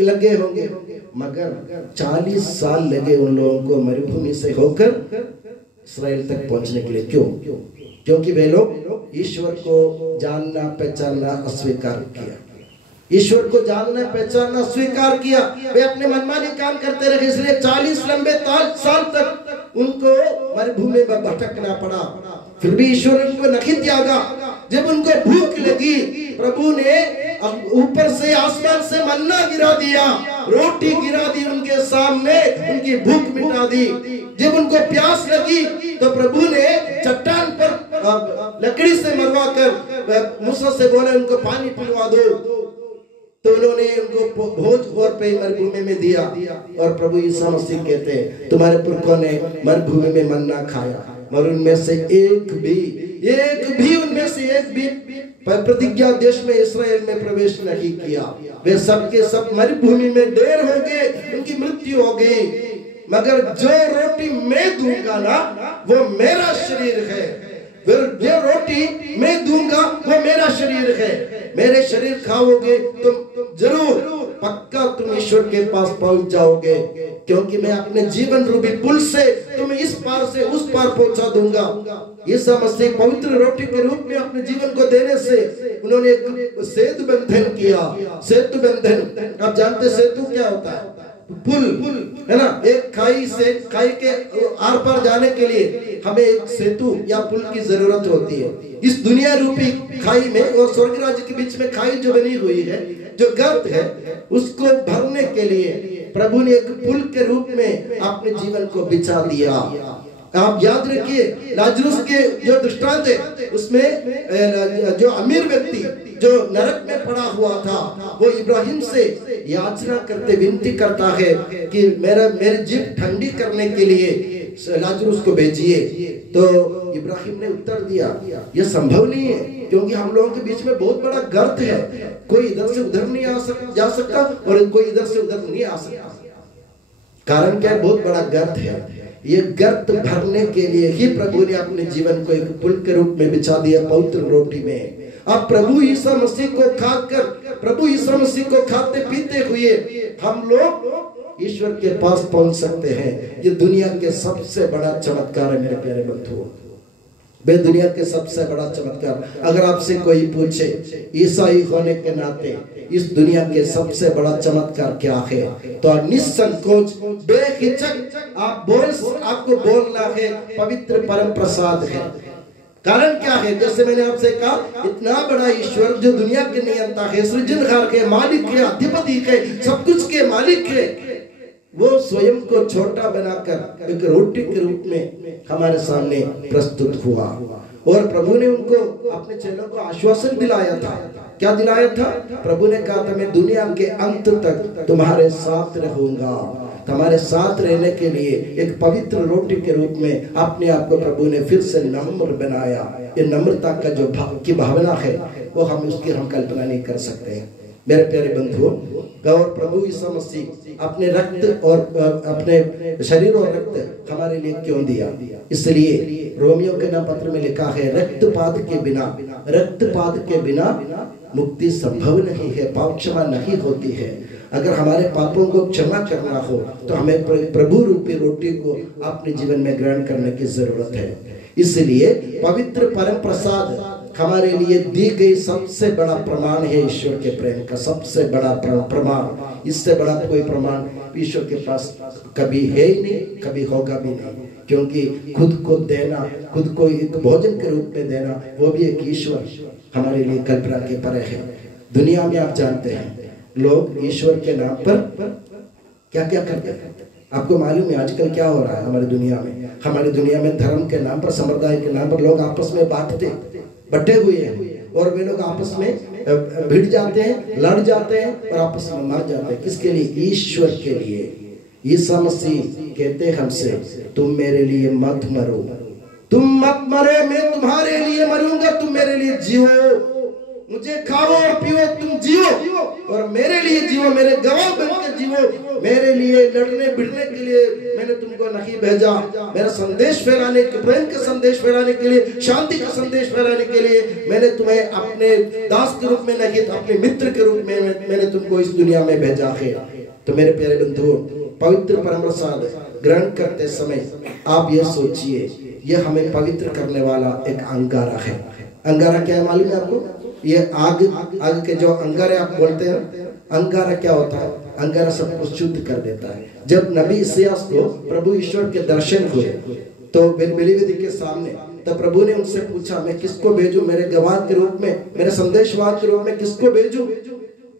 लगे होंगे, मगर 40 साल लगे उन लोगों को मरुभूमि से होकर इस्राएल तक पहुंचने के लिए। क्यों? क्योंकि वे लोग ईश्वर को जानना पहचानना अस्वीकार किया। ईश्वर को जानना पहचानना स्वीकार किया, वे अपने मनमानी काम करते रहे, इसलिए 40 लंबे साल तक उनको मरुभूमि में भटकना पड़ा। फिर भी ईश्वर उनको नहीं त्यागा। जब उनको भूख लगी, प्रभु ने ऊपर से आसमान से मन्ना गिरा दिया, रोटी गिरा दी उनके सामने, उनकी भूख मिटा दी। जब उनको प्यास लगी तो प्रभु ने चट्टान पर लकड़ी से मरवा कर मूसा से बोले, उनको पानी पिलवा दो। तो उन्होंने उनको भोज और पे मरुभूमि में दिया। और प्रभु यीशु मसीह कहते हैं, तुम्हारे पुरखों ने मरुभूमि में मन्ना खाया, और उनमें से एक भी उनमें से एक भी प्रतिज्ञा देश में इस्राएल में प्रवेश नहीं किया। वे सबके सब मरुभूमि में ढेर हो गए, उनकी मृत्यु हो गई। मगर जो रोटी मैं दूंगा ना, वो मेरा शरीर है। जो रोटी मैं दूंगा वो मेरा शरीर है। मेरे शरीर खाओगे तुम जरूर पक्का तुम ईश्वर के पास पहुंच जाओगे, क्योंकि मैं अपने जीवन रूपी पुल से तुम्हें इस पार से उस पार पहुंचा दूंगा। यीशु मसीह पवित्र रोटी के रूप में अपने जीवन को देने से उन्होंने एक सेतु बंधन किया। सेतु बंधन, आप जानते सेतु क्या होता है? पुल है ना। एक खाई से खाई के आर पार जाने के लिए हमें एक सेतु या पुल की जरूरत होती है। इस दुनिया रूपी खाई में और स्वर्ग राज्य के बीच में खाई जो बनी हुई है, जो गर्त है, उसको भरने के लिए प्रभु ने एक पुल के रूप में अपने जीवन को बिछा दिया। आप याद रखिए, लाजरुस के जो दृष्टांत है उसमें जो अमीर व्यक्ति जो नरक में पड़ा हुआ था, वो इब्राहिम से याचना करते विनती करता है कि मेरी जीभ ठंडी करने के लिए लाजरुस को भेजिए। तो इब्राहिम ने उत्तर दिया, यह संभव नहीं है, क्योंकि हम लोगों के बीच में बहुत बड़ा गर्त है, कोई इधर से उधर नहीं जा सकता और कोई इधर से उधर नहीं आ सकता। कारण क्या है? बहुत बड़ा गर्त है। ये गर्त भरने के लिए ही प्रभु ने अपने जीवन को एक पुल के रूप में बिछा दिया पवित्र रोटी में। अब प्रभु यीशु मसीह को खाकर, प्रभु यीशु मसीह को खाते पीते हुए हम लोग ईश्वर के पास पहुंच सकते हैं। ये दुनिया के सबसे बड़ा चमत्कार है मेरे प्यारे बंधुओं, बे दुनिया के सबसे बड़ा चमत्कार। अगर आपसे कोई पूछे ईसाई होने के नाते इस दुनिया के सबसे बड़ा चमत्कार क्या है, तो निसंकोच बेहिचक आपको बोलना है पवित्र परम प्रसाद है। कारण क्या है? जैसे मैंने आपसे कहा, इतना बड़ा ईश्वर जो दुनिया के नियंता है, सृजनहार के मालिक है, अधिपति है, सब कुछ के मालिक है, वो स्वयं को छोटा बनाकर एक रोटी के रूप में हमारे सामने प्रस्तुत हुआ। और प्रभु ने उनको, अपने चेलों को आश्वासन दिलाया था। क्या दिलाया था? प्रभु ने कहा था, मैं दुनिया के अंत तक तुम्हारे साथ रहूंगा। हमारे साथ रहने के लिए एक पवित्र रोटी के रूप में अपने आप को प्रभु ने फिर से नम्र बनाया। ये नम्रता का जो की भावना है वो हम उसकी हम कल्पना नहीं कर सकते हैं मेरे प्यारे बंधुओं। और प्रभु यीशु मसीह अपने रक्त और अपने शरीर और रक्त हमारे लिए क्यों दिया? इसलिए रोमियो के नाम पत्र में लिखा है, रक्तपात के बिना मुक्ति संभव नहीं है, पाप क्षमा नहीं होती है। अगर हमारे पापों को क्षमा करना हो तो हमें प्रभु रूपी रोटी को अपने जीवन में ग्रहण करने की जरूरत है। इसलिए पवित्र परम प्रसाद हमारे लिए दी गई सबसे बड़ा प्रमाण है ईश्वर के प्रेम का, सबसे बड़ा प्रमाण। इससे बड़ा कोई प्रमाण ईश्वर के पास कभी है ही नहीं, कभी होगा भी नहीं। क्योंकि खुद को देना, खुद को एक भोजन के रूप में देना, वो भी एक ईश्वर हमारे लिए कल्पना के परे है। दुनिया में आप जानते हैं लोग ईश्वर के नाम पर क्या क्या करते हैं। आपको मालूम है आजकल क्या हो रहा है हमारी दुनिया में? हमारी दुनिया में धर्म के नाम पर, संप्रदाय के नाम पर लोग आपस में बटे हुए हैं और वे लोग आपस में भिड़ जाते हैं, लड़ जाते हैं और आपस में मर जाते हैं। किसके लिए? ईश्वर के लिए। यीशु मसीह कहते हैं हमसे, तुम मेरे लिए मत मरो, तुम मत मरे, मैं तुम्हारे लिए मरूंगा, तुम मेरे लिए जियो, मुझे खाओ और पियो, तुम जियो और मेरे लिए जियो, मेरे गवाह बनकर जियो। मेरे लिए लड़ने भिड़ने के लिए मैंने तुमको नहीं भेजा, मेरा संदेश फैलाने, प्रेम का संदेश फैलाने के लिए, शांति का संदेश फैलाने के लिए मैंने तुम्हें अपने दास के रूप में नहीं, अपने मित्र के रूप में मैंने तुमको इस दुनिया में भेजा है। तो मेरे प्यारे बंधुओं, पवित्र परम प्रसाद ग्रहण करते समय आप ये सोचिए, ये हमें पवित्र करने वाला एक अंगारा है। अंगारा क्या है मालूम है आपको? ये आग के जो अंगारे आप बोलते हैं, अंगारा क्या होता है? अंगारा सब कुछ शुद्ध कर देता है। जब नबी इसायास को प्रभु ईश्वर के दर्शन हुए तो बलिवेदी के सामने, तब प्रभु ने उनसे पूछा, मैं किसको भेजूं? मेरे गवाह के रूप में, मेरे संदेशवाहक के रूप में किसको भेजूं?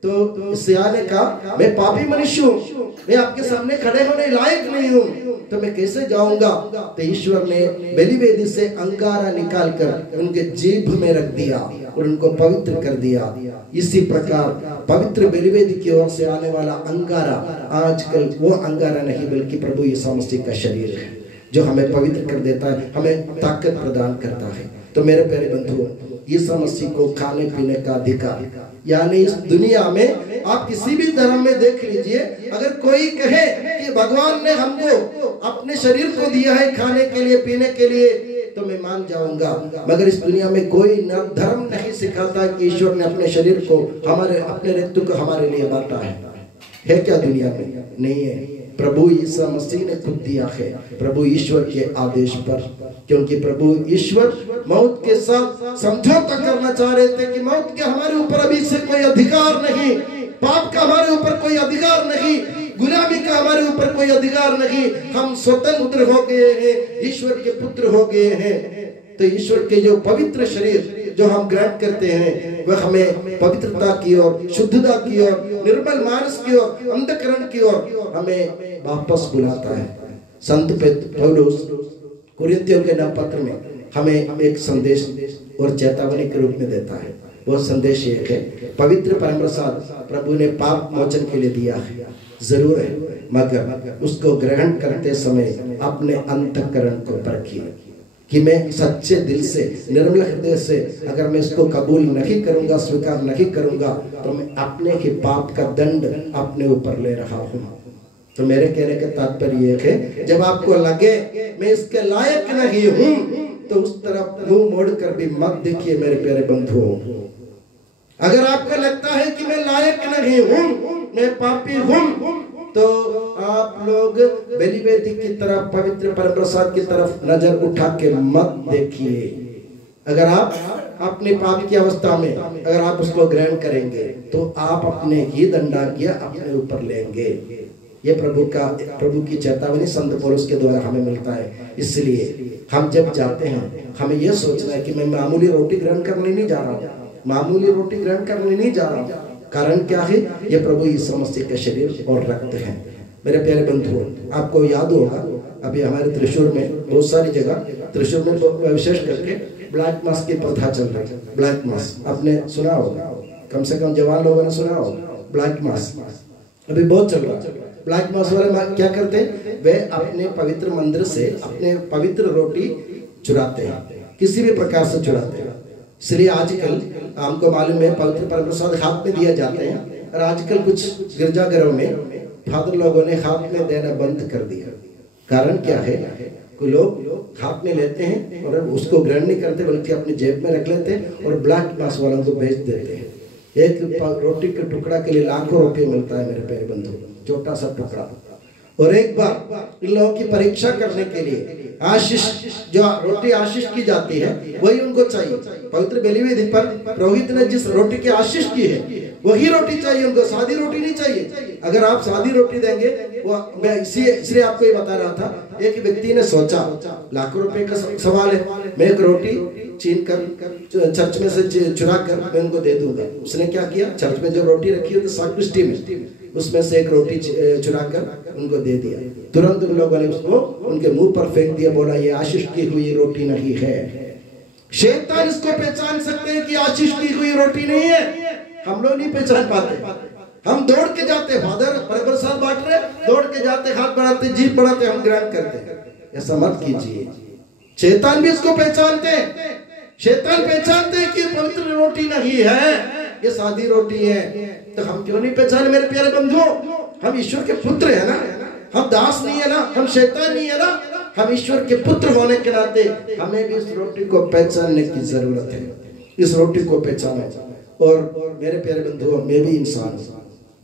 तो इसाया ने कहा, मैं पापी मनुष्य हूँ, मैं आपके सामने खड़े होने लायक नहीं हूँ, तो मैं कैसे जाऊंगा? तो ईश्वर ने बलिवेदी से अंगारा निकालकर उनके जीभ में रख दिया और उनको पवित्र कर दिया। इसी प्रकार पवित्र बलिवेदी की ओर से आने वाला अंगारा आजकल वो अंगारा नहीं, बल्कि प्रभु यीशु मसीह का शरीर है जो हमें पवित्र कर देता है, हमें ताकत प्रदान करता है। तो मेरे प्यारे बंधुओं, यीशु मसीह को खाने पीने का अधिकार, यानी इस दुनिया में आप किसी भी धर्म में देख लीजिए, अगर कोई कहे कि भगवान ने हमको अपने शरीर को दिया है खाने के लिए, पीने के लिए, तो मैं मान जाऊंगा। मगर इस दुनिया में कोई न धर्म नहीं सिखाता कि ईश्वर ने अपने शरीर को, हमारे अपने रक्त को हमारे लिए बांटा है क्या दुनिया में? नहीं है। प्रभु यीशु मसीह ने खुद दिया है, प्रभु ईश्वर के आदेश पर, क्योंकि प्रभु ईश्वर मौत के साथ समझौता करना चाह रहे थे कि मौत के हमारे ऊपर अभी से कोई अधिकार नहीं, पाप का हमारे ऊपर कोई अधिकार नहीं, गुलामी का हमारे ऊपर कोई अधिकार नहीं, हम स्वतंत्र हो गए हैं, ईश्वर के पुत्र हो गए हैं। तो ईश्वर के जो पवित्र शरीर जो हम ग्रहण करते हैं वह हमें पवित्रता की ओर, शुद्धता की ओर, निर्मल मानस की ओर, अंधकरण की ओर हमें वापस बुलाता है। संत पौलुस कुरिन्थियों के नाम पत्र में हमें एक संदेश और चेतावनी के रूप में देता है। वो संदेश एक है, पवित्र परम प्रसाद प्रभु ने पाप मोचन के लिए दिया है, जरूर है, मगर उसको ग्रहण करते समय अपने अंतःकरण को परखिए कि मैं सच्चे दिल से, निर्मल हृदय से अगर मैं इसको कबूल नहीं करूंगा, स्वीकार नहीं करूंगा, तो मैं अपने ही पाप का दंड अपने ऊपर ले रहा हूं। तो मेरे कहने का तात्पर्य यह है, जब आपको लगे मैं इसके लायक नहीं हूं, तो उस तरफ मुंह मोड़कर भी मत देखिए मेरे प्यारे बंधुओं। अगर आपको लगता है कि मैं लायक नहीं हूं, मैं पापी हूं, तो आप लोग बलिवेदी की तरफ, पवित्र परम प्रसाद की तरफ नजर उठा के मत देखिए। अगर आप अपने पाप की अवस्था में अगर आप उसको ग्रहण करेंगे तो आप अपने ही दंडाज्ञा अपने ऊपर लेंगे। ये प्रभु की चेतावनी संत पौलुस के द्वारा हमें मिलता है। इसलिए हम जब जाते हैं हमें यह सोचना है कि मैं मामूली रोटी ग्रहण करने नहीं जा रहा हूँ, मामूली रोटी ग्रहण करने नहीं जा रहा हूँ। कारण क्या है? ये प्रभु यीशु मसीह के शरीर और रक्त है। मेरे प्यारे बंधुओं, आपको याद होगा अभी हमारे त्रिशूर में बहुत सारी जगह, त्रिशूर में विशेष करके ब्लैक मास की प्रथा चल रही है। ब्लैक मास आपने सुना होगा, कम से कम जवान लोगों ने सुना होगा। ब्लैक मास अभी बहुत चल रहा है। ब्लैक मास वाले क्या करते हैं? वे अपने पवित्र मंदिर से अपने पवित्र रोटी चुराते हैं, किसी भी प्रकार से चुराते हैं। इसलिए आजकल हमको मालूम है पवित्र परम प्रसाद हाथ में दिया जाते हैं, और आजकल कुछ गिरजाघरों में फादर लोगों ने हाथ में देना बंद कर दिया। कारण क्या है? कोई लोग हाथ में लेते हैं और उसको ग्रहण नहीं करते, बल्कि अपनी जेब में रख लेते हैं और ब्लैक मास वालों को बेच देते हैं। एक रोटी के टुकड़ा के लिए लाखों रुपए मिलता है मेरे प्यारे बंधु, छोटा सा टुकड़ा। और एक बार इन लोगों की परीक्षा करने के लिए आशीष, जो रोटी आशीष की जाती है वही उनको चाहिए। पवित्र बलिवेदी पर पुरोहित ने जिस रोटी की आशीष की है वही रोटी चाहिए उनको, सादी रोटी नहीं चाहिए। अगर आप सादी रोटी देंगे, वो मैं इसलिए आपको ये बता रहा था, एक व्यक्ति ने सोचा लाखों रुपए का सवाल है, मैं एक रोटी छीन कर चर्च में से चुरा कर मैं उनको दे दूंगा। उसने क्या किया? चर्च में जो रोटी रखी होती साक्रिस्टी में, उसमें से एक रोटी चुरा कर उनको दे दिया। तुरंत उन लोगों ने उसको उनके मुंह पर फेंक दिया, बोला ये आशीष की हुई रोटी नहीं है। शैतान इसको पहचान सकते हैं कि आशीष की हुई रोटी नहीं है, हम लोग नहीं पहचान पाते। हम दौड़ के जाते, फादर प्रसाद बांट रहे, दौड़ के जाते, हाथ बढ़ाते, जीभ बढ़ाते, हम ग्रहण करते। ऐसा मत कीजिए। शैतान भी इसको पहचानते हैं। शैतान पहचानते हैं कि पवित्र रोटी नहीं है, ये सादी रोटी है। तो हम क्यों नहीं पहचाने मेरे प्यारे बंधुओं? हम ईश्वर के पुत्र है ना, हम दास नहीं है ना, हम शैतान नहीं है ना, हम ईश्वर के पुत्र होने के नाते हमें भी इस रोटी को पहचानने की जरूरत है। इस रोटी को पहचाना। और मेरे प्यारे बंधुओं, मैं भी इंसान,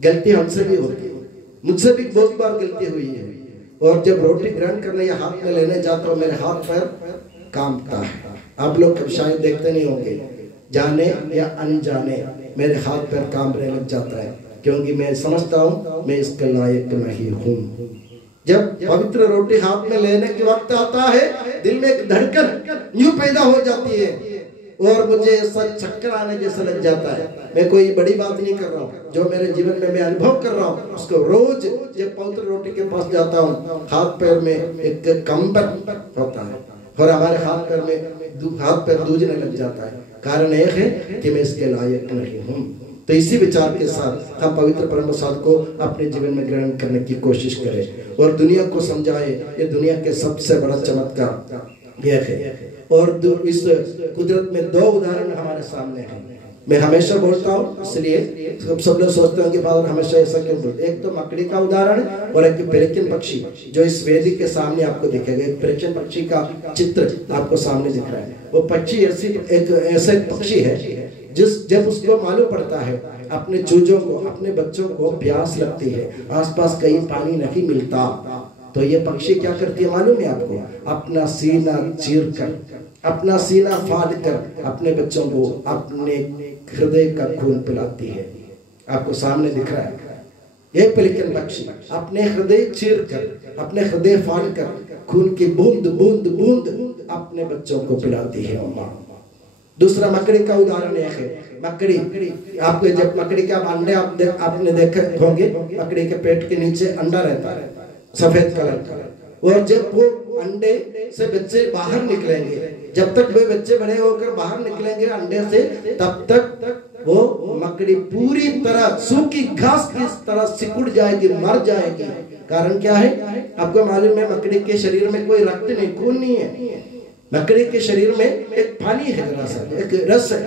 गलती हमसे भी होती है, मुझसे भी बहुत बार गलती हुई है। और जब रोटी ग्रहण करने या हाथ में लेने जाता हूँ, मेरे हाथ पैर कांपता है। आप लोग शायद देखते नहीं होंगे, जाने या अनजाने मेरे हाथ पैर कांपने लग जाता है, क्योंकि मैं समझता हूँ मैं इसके लायक नहीं हूँ। जब पवित्र रोटी हाथ में लेने के वक्त आता है, दिल में एक धड़कन यूं पैदा हो जाती है और मुझे ऐसा चक्कर आने जैसा लग जाता है। मैं कोई बड़ी बात नहीं कर रहा हूँ, जो मेरे जीवन में मैं अनुभव कर रहा हूँ उसको रोज जब पवित्र रोटी के पास जाता हूँ, हाथ पैर में एक कंपन होता है और हमारे हाथ पैर में हाथ पैर दूजने लग जाता है। कारण एक है कि मैं इसके लायक नहीं हूँ। तो इसी विचार के साथ हम पवित्र परम प्रसाद को अपने जीवन में ग्रहण करने की कोशिश करें और दुनिया को समझाए। ये दुनिया के सबसे बड़ा चमत्कार यह है। और इस कुदरत में दो उदाहरण हमारे सामने हैं। मैं हमेशा बोलता हूँ, इसलिए सब लोग सोचते हैं कि फादर हमेशा ऐसा क्यों बोलते। एक तो मकड़ी का उदाहरण और एक पेलिकन पक्षी, जो इस वेदी के सामने आपको दिखेगा। एक पेलिकन पक्षी का चित्र आपको सामने दिख रहा है। वो पक्षी ऐसे पक्षी है जब उसको मालूम पड़ता है अपने चूजों को, अपने बच्चों को प्यास लगती है, आसपास कहीं पानी नहीं मिलता, तो ये पक्षी क्या करती है मालूम है आपको? अपना सीना चीर कर, अपना सीना फाड़ कर अपने बच्चों को अपने हृदय का खून पिलाती है। आपको सामने दिख रहा है ये पेलिकन पक्षी अपने हृदय चीर कर, अपने हृदय फाड़ कर खून की बूंद बूंद बूंद अपने बच्चों को पिलाती है माँ। दूसरा मकड़ी का उदाहरण एक है। मकड़ी, आपको जब मकड़ी का अंडे आपने देखे होंगे, मकड़ी के पेट के नीचे अंडा रहता है सफेद कलर का, और जब वो अंडे से बच्चे बाहर निकलेंगे, जब तक वे बच्चे बड़े होकर बाहर निकलेंगे अंडे से, तब तक वो मकड़ी पूरी तरह सूखी घास की तरह सिकुड़ जाएगी, मर जाएगी। कारण क्या है आपको मालूम है? मकड़ी के शरीर में कोई रक्त नहीं, खून नहीं है। मकड़ी के शरीर में एक पानी है, एक रस है।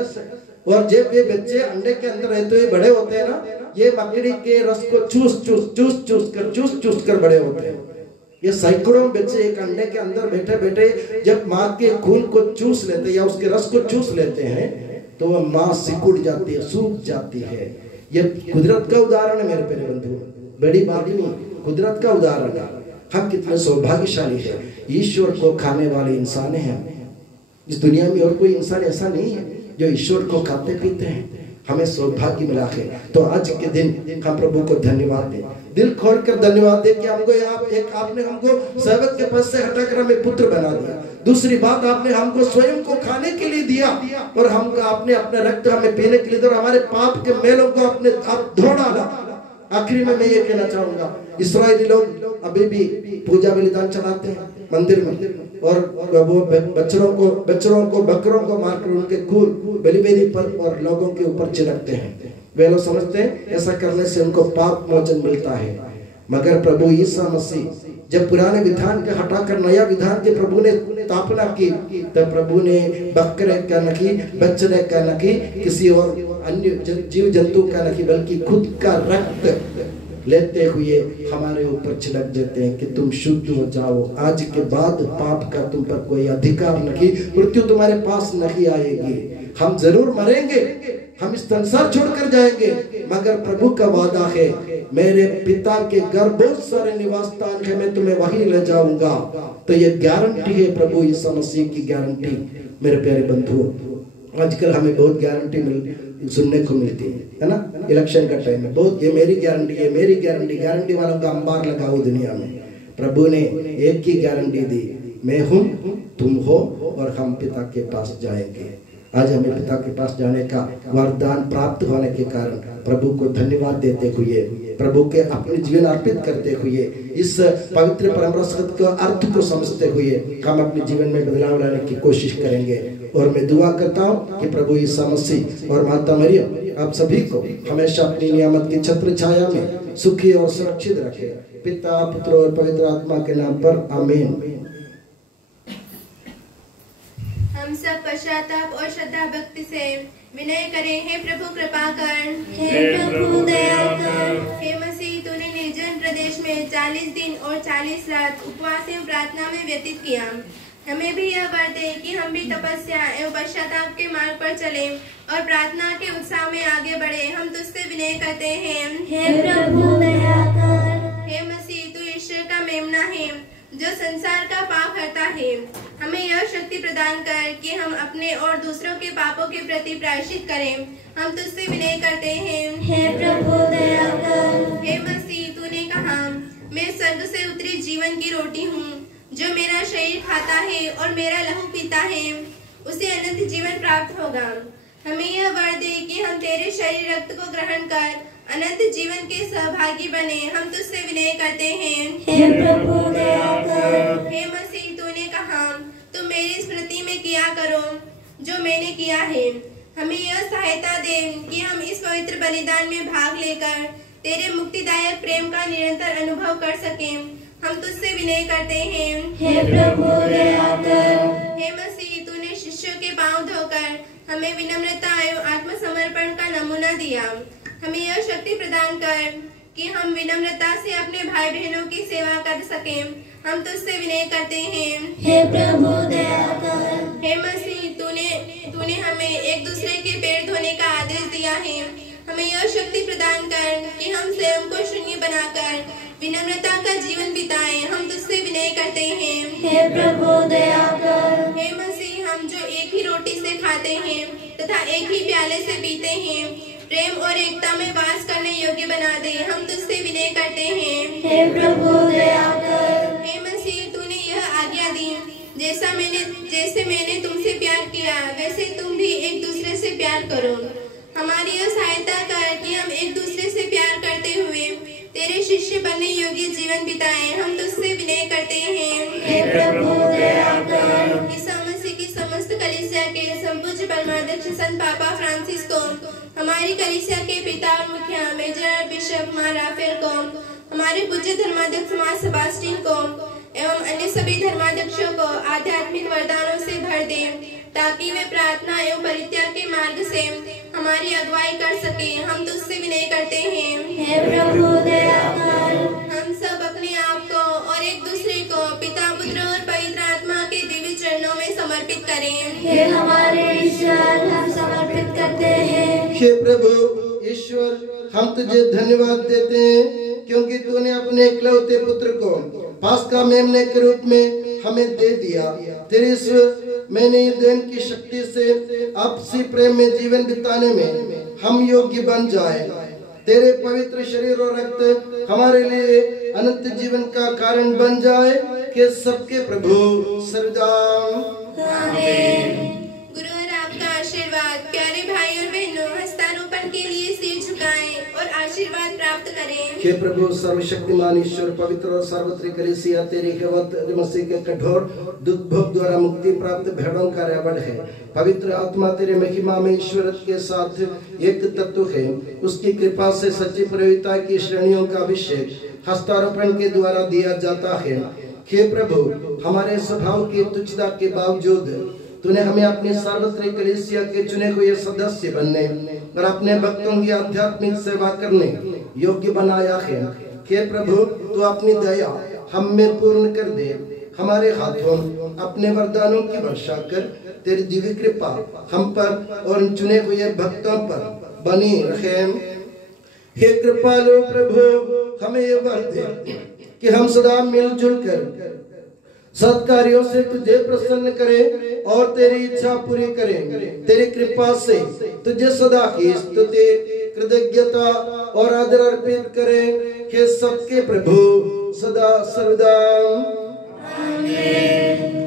और जब ये बच्चे अंडे के अंदर रहते हुए बड़े होते हैं ना, ये मकड़ी के रस को चूस कर बड़े होते हैं। ये सैकड़ों बच्चे एक अंडे के अंदर बैठे बैठे जब माँ के खून को चूस लेते हैं या उसके रस को चूस लेते हैं, तो वह माँ सिकुड़ जाती है, सूख जाती है। ये कुदरत का उदाहरण है मेरे प्यारे बंधु, बड़ी बात नहीं। कुदरत का उदाहरण है। हम कितने सौभाग्यशाली हैं, ईश्वर को खाने वाले इंसान हैं। इस दुनिया में और कोई इंसान ऐसा नहीं है जो ईश्वर को खाते पीते हैं। हमें सौभाग्य मिला है। तो आज के दिन हम प्रभु को धन्यवाद दें, दिल खोलकर धन्यवाद दें कि हमको आपने हमको सेवक के पद से हटाकर हमें पुत्र बना दिया। दूसरी बात, आपने हमको स्वयं को खाने के लिए दिया और हमको आपने अपने रक्त हमें पीने के लिए दिया और हमारे पाप के मेलों को आपने आप धो डाला। आखिरी में मैं ये कहना चाहूंगा, इस्राएली लोग अभी भी पूजा बलिदान चलाते हैं मंदिर में और वो बच्चों को बकरों को मारकर उनके खून बलिवेदी पर और लोगों के ऊपर छिड़कते हैं। वे लोग समझते हैं ऐसा करने से उनको पाप मोचन मिलता है। मगर प्रभु यीशु मसीह जब पुराने विधान के हटाकर नया विधान के प्रभु ने स्थापना की, तब प्रभु ने बकरे का न की, बच्चे का न की, किसी और अन्य जीव जंतु का न की, बल्कि खुद का रक्त लेते हुए हमारे ऊपर छिड़क देते हैं कि तुम शुद्ध हो जाओ। आज के बाद पाप का तुम पर कोई अधिकार नहीं, मृत्यु तुम्हारे पास नहीं आएगी। हम जरूर मरेंगे, हम इस संसार छोड़कर जाएंगे, मगर प्रभु का वादा है, मेरे पिता के घर बहुत सारे निवास स्थान है, मैं तुम्हें वहीं ले जाऊंगा। तो ये गारंटी है प्रभु यीशु मसीह की गारंटी। मेरे प्यारे बंधुओं, आजकल हमें बहुत गारंटी सुनने को मिलती है ना, इलेक्शन का टाइम है, बहुत ये मेरी गारंटी है, मेरी गारंटी। गारंटी वालों का अंबार लगाओ दुनिया में। प्रभु ने एक ही गारंटी दी, मैं हूं, तुम हो और हम पिता के पास जाएंगे। आज हमें पिता के पास जाने का वरदान प्राप्त होने के कारण प्रभु को धन्यवाद देते हुए, प्रभु के अपने जीवन अर्पित करते हुए, इस पवित्र परम शब्द के अर्थ को समझते हुए हम अपने जीवन में बदलाव लाने की कोशिश करेंगे। और मैं दुआ करता हूँ कि प्रभु यीशु मसीह और माता मरियम आप सभी को हमेशा अपनी नियामत की छत्र छाया में सुखी और सुरक्षित रखे। पिता, पुत्र और पवित्र आत्मा के नाम पर आमीन। हम सब पश्चाताप और श्रद्धा भक्ति से विनय करें। हे प्रभु कृपा कर, हे प्रभु दया कर। हे मसीह, तूने निर्जन प्रदेश में 40 दिन और 40 रात उपवास एवं प्रार्थना में व्यतीत किया। हमें भी यह वर दे कि हम भी तपस्या एवं पश्चाताप के मार्ग पर चले और प्रार्थना के उत्साह में आगे बढ़े। हम तुझसे विनय करते हैं। हे प्रभु दया कर। हे मसीह, तू ईश्वर का मेमना है जो संसार का पाप हरता है। हमें यह शक्ति प्रदान कर कि हम अपने और दूसरों के पापों के प्रति प्रायश्चित करें। हम तुझसे विनय करते हैं। हे प्रभु दया कर। हे मसीह, तूने कहा, मैं स्वर्ग से उतरी जीवन की रोटी हूँ। जो मेरा शरीर खाता है और मेरा लहू पीता है, उसे अनंत जीवन प्राप्त होगा। हमें यह वर दे कि हम तेरे शरीर रक्त को ग्रहण कर अनंत जीवन के सहभागी बने। हम तुझसे विनय करते हैं। हे प्रभु दया कर। हे मसीह, तूने कहा, तुम मेरी स्मृति में किया करो जो मैंने किया है। हमें यह सहायता दे कि हम इस पवित्र बलिदान में भाग लेकर तेरे मुक्तिदायक प्रेम का निरंतर अनुभव कर सकें। हम तुझसे विनय करते हैं। हे प्रभु दया कर। हे मसीह, तूने शिष्यों के पांव धोकर हमें विनम्रता एवं आत्मसमर्पण का नमूना दिया। हमें यह शक्ति प्रदान कर कि हम विनम्रता से अपने भाई बहनों की सेवा कर सकें। हम तुझसे विनय करते हैं। हे प्रभु दया कर। हे मसीह, तूने हमें एक दूसरे के पैर धोने का आदेश दिया है। हमें यह शक्ति प्रदान कर कि हम स्वयं को शून्य बनाकर विनम्रता का जीवन बिताएं। हम तुझसे विनय करते हैं। हे प्रभु दया कर। हे मसीह, हम जो एक ही रोटी से खाते हैं तथा एक ही प्याले से पीते हैं, प्रेम और एकता में वास करने योग्य बना दे। हम तुझसे विनय करते हैं। हे प्रभु दया कर। हे मसीह, तूने यह आज्ञा दी, जैसे मैंने तुमसे प्यार किया वैसे तुम भी एक दूसरे से प्यार करो। हमारी यह सहायता कर कि हम एक दूसरे से प्यार करते हुए तेरे शिष्य बनने योग्य जीवन बिताएं। हम तुझसे विनय करते हैं। हे प्रभु दया कर। ईसा मसीह की समस्त कलीसिया के संपूज्य परमाध्यक्ष संत पापा फ्रांसिस को, हमारी कलीसिया के पिता और मुखिया मेजर बिशप मां राफेल को, हमारे पूज्य धर्माध्यक्ष मां सेबास्टिन को एवं अन्य सभी धर्माध्यक्षों को आध्यात्मिक वरदानों से भर दे, ताकि वे प्रार्थना एवं परित्याग के मार्ग से हमारी अगुवाई कर सके। हम तुझसे विनय करते हैं। हे प्रभु दया कर। हम सब अपने आप को और एक दूसरे को पिता, पुत्र और पवित्र आत्मा के दिव्य चरणों में समर्पित करें। हे हमारे ईश्वर, हम समर्पित करते हैं। हे प्रभु ईश्वर, हम तुझे धन्यवाद देते हैं क्योंकि तूने अपने इकलौते पुत्र को पास्का मेमने के रूप में हमें दे दिया। तेरे इस मैंने देन की शक्ति से आपसी प्रेम में जीवन बिताने में हम योग्य बन जाए। तेरे पवित्र शरीर और रक्त हमारे लिए अनंत जीवन का कारण बन जाए कि सबके प्रभु सर्वदा गुरु और आपका आशीर्वाद प्यारे भाई और बहनों हस्तारोपण के लिए सिर झुकाएं और आशीर्वाद प्राप्त करें। हे प्रभु सर्वशक्तिमान ईश्वर पवित्र और सार्वत्रिक कलीसिया तेरी केवल मसीह के कठोर दुख भोग द्वारा मुक्ति प्राप्त भेड़ों का रेवड़ है। पवित्र आत्मा तेरे महिमा में ईश्वर के साथ एक तत्व है। उसकी कृपा से सच्ची प्रभुता की श्रेणियों का अभिषेक हस्तारोपण के द्वारा दिया जाता है। हे प्रभु हमारे स्वभाव की तुच्छता के बावजूद तूने हमें अपनी सार्वत्रिक कलीसिया के चुने हुए सदस्य बनने और अपने भक्तों की आध्यात्मिक सेवा करने योग्य बनाया है। हे प्रभु तू अपनी दया हम में पूर्ण कर दे। हमारे हाथों अपने वरदानों की वर्षा कर। तेरी दिव्य कृपा हम पर और चुने हुए भक्तों पर बनी रहे। हे कृपालु प्रभु हमें ये वर दे कि हम सदा मिलजुल कर सत्कार्यों से तुझे प्रसन्न करें और तेरी इच्छा पूरी करें। तेरी कृपा से तुझे सदा की स्तुति कृतज्ञता और आदर अर्पित करें कि सबके प्रभु सदा सर्वदा आमीन।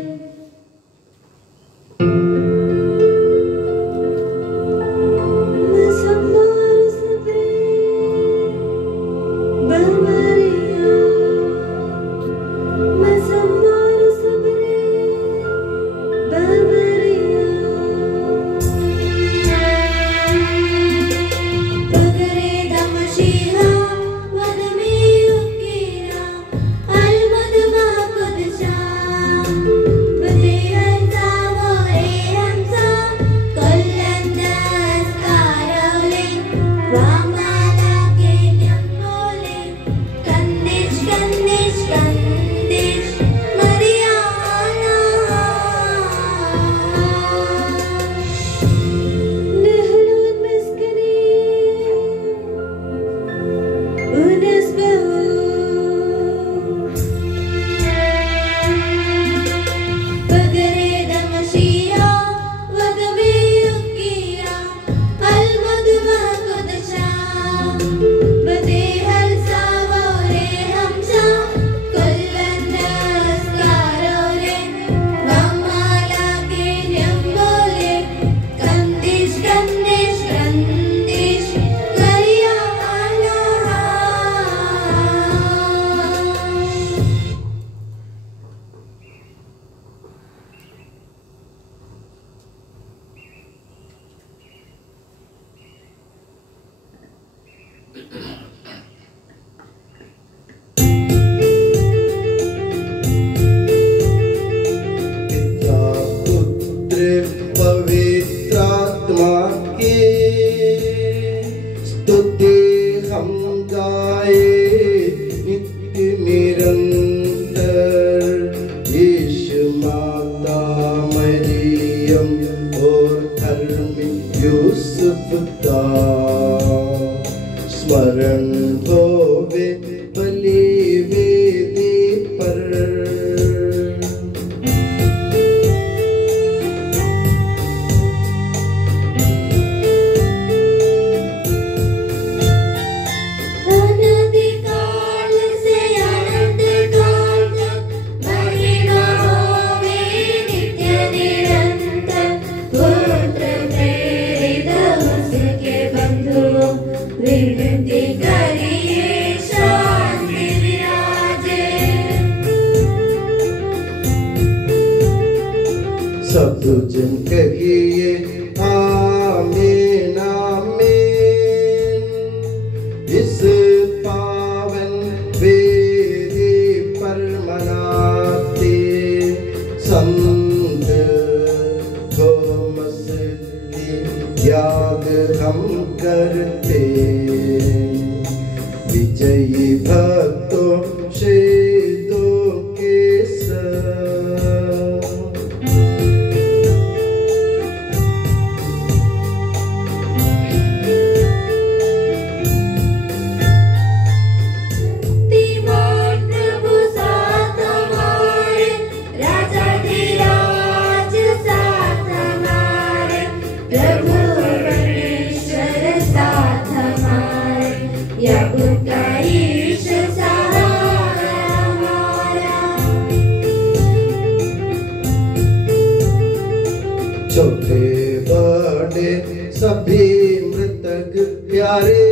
छोटे बड़े सभी मृतक प्यारे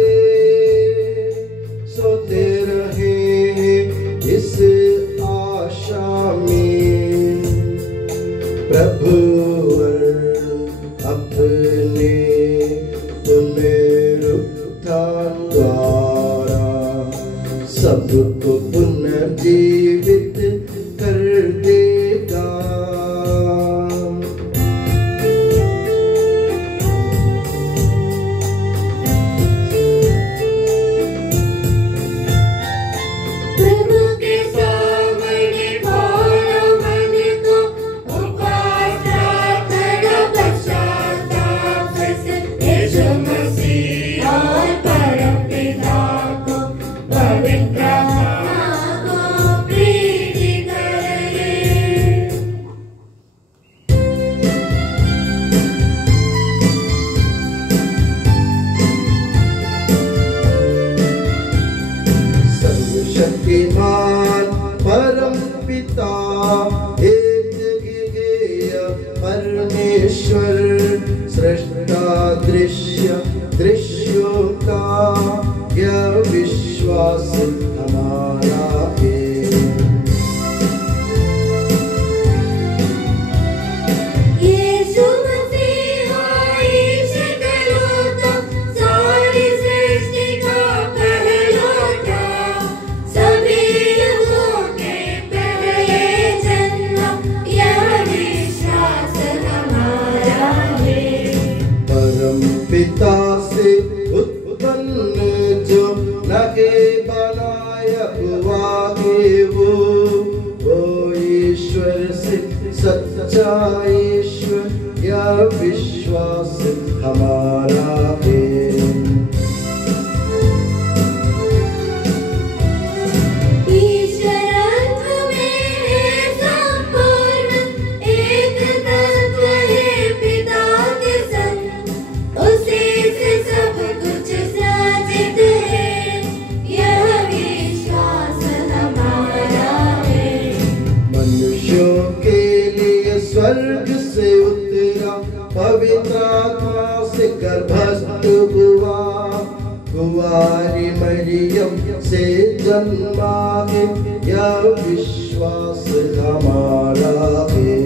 सोते रहे इस आशा में, प्रभु अपने पुनरुत्थान द्वारा सबको पुनर्जीवित कर देगा। शक्तिमान परम पिता एक परमेश्वर सृष्टा दृश्यों का यह विश्वास हमारा है। पिता से उत्पन्न जो लगे बनाया हुआ है वो ईश्वर से सच्चा ईश्वर यह विश्वास हमारा है। स्वर्ग से उतरा पवित्र आत्मा से गर्भस्थ हुआ, कुंवारी मरियम से जन्मा है यह विश्वास हमारा है।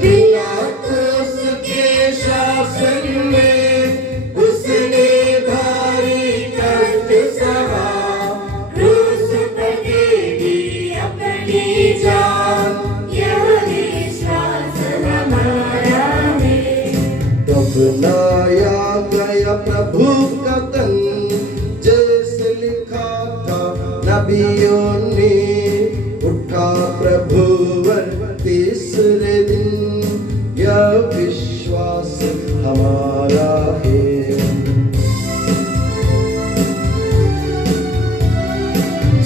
पिलातुस के शासन में उसने भारी कष्ट सहा, बनाया गया प्रभु का तन जैसे लिखा था नबियों ने, उठा प्रभुवर तीसरे दिन यह विश्वास हमारा है।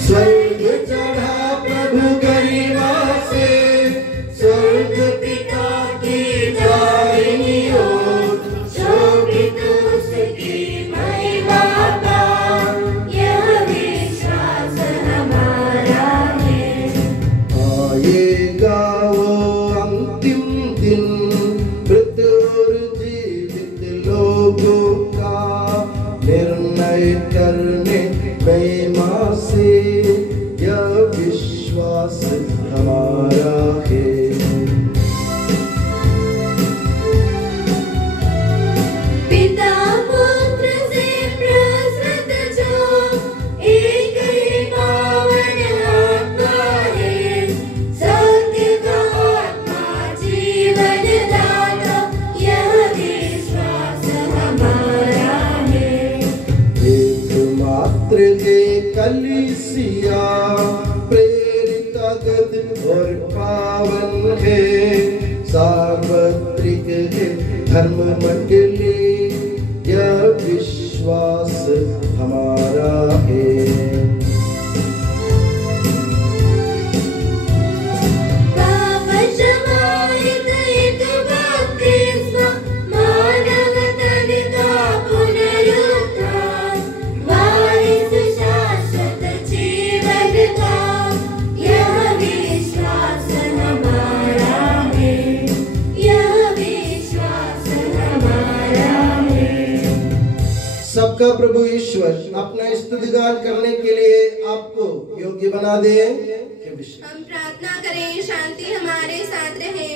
स्वर्ग चढ़ा प्रभु गरिमा से, स्वर्ग पिता की दाहिनी ओर शोभित उसकी महिमा का यह विश्वास हमारा है। आएगा वो अंतिम दिन मृत और जीवित लोगों का निर्णय करने महिमा से यह विश्वास हमारा है। पिता पुत्र से प्रसन्न जो एक ही पावन आत्मा है, सत्य का आत्मा जीवन दाता यह विश्वास हमारा है। एकमात्र कलीसिया प्रेरित अगद और पावन है, सार्वत्रिक है धर्म मंडली यह विश्वास हमारा है। यह विश्वास सबका प्रभु ईश्वर अपना स्तुतिगान करने के लिए आपको योग्य बना दे। हम प्रार्थना करें, शांति हमारे साथ रहे।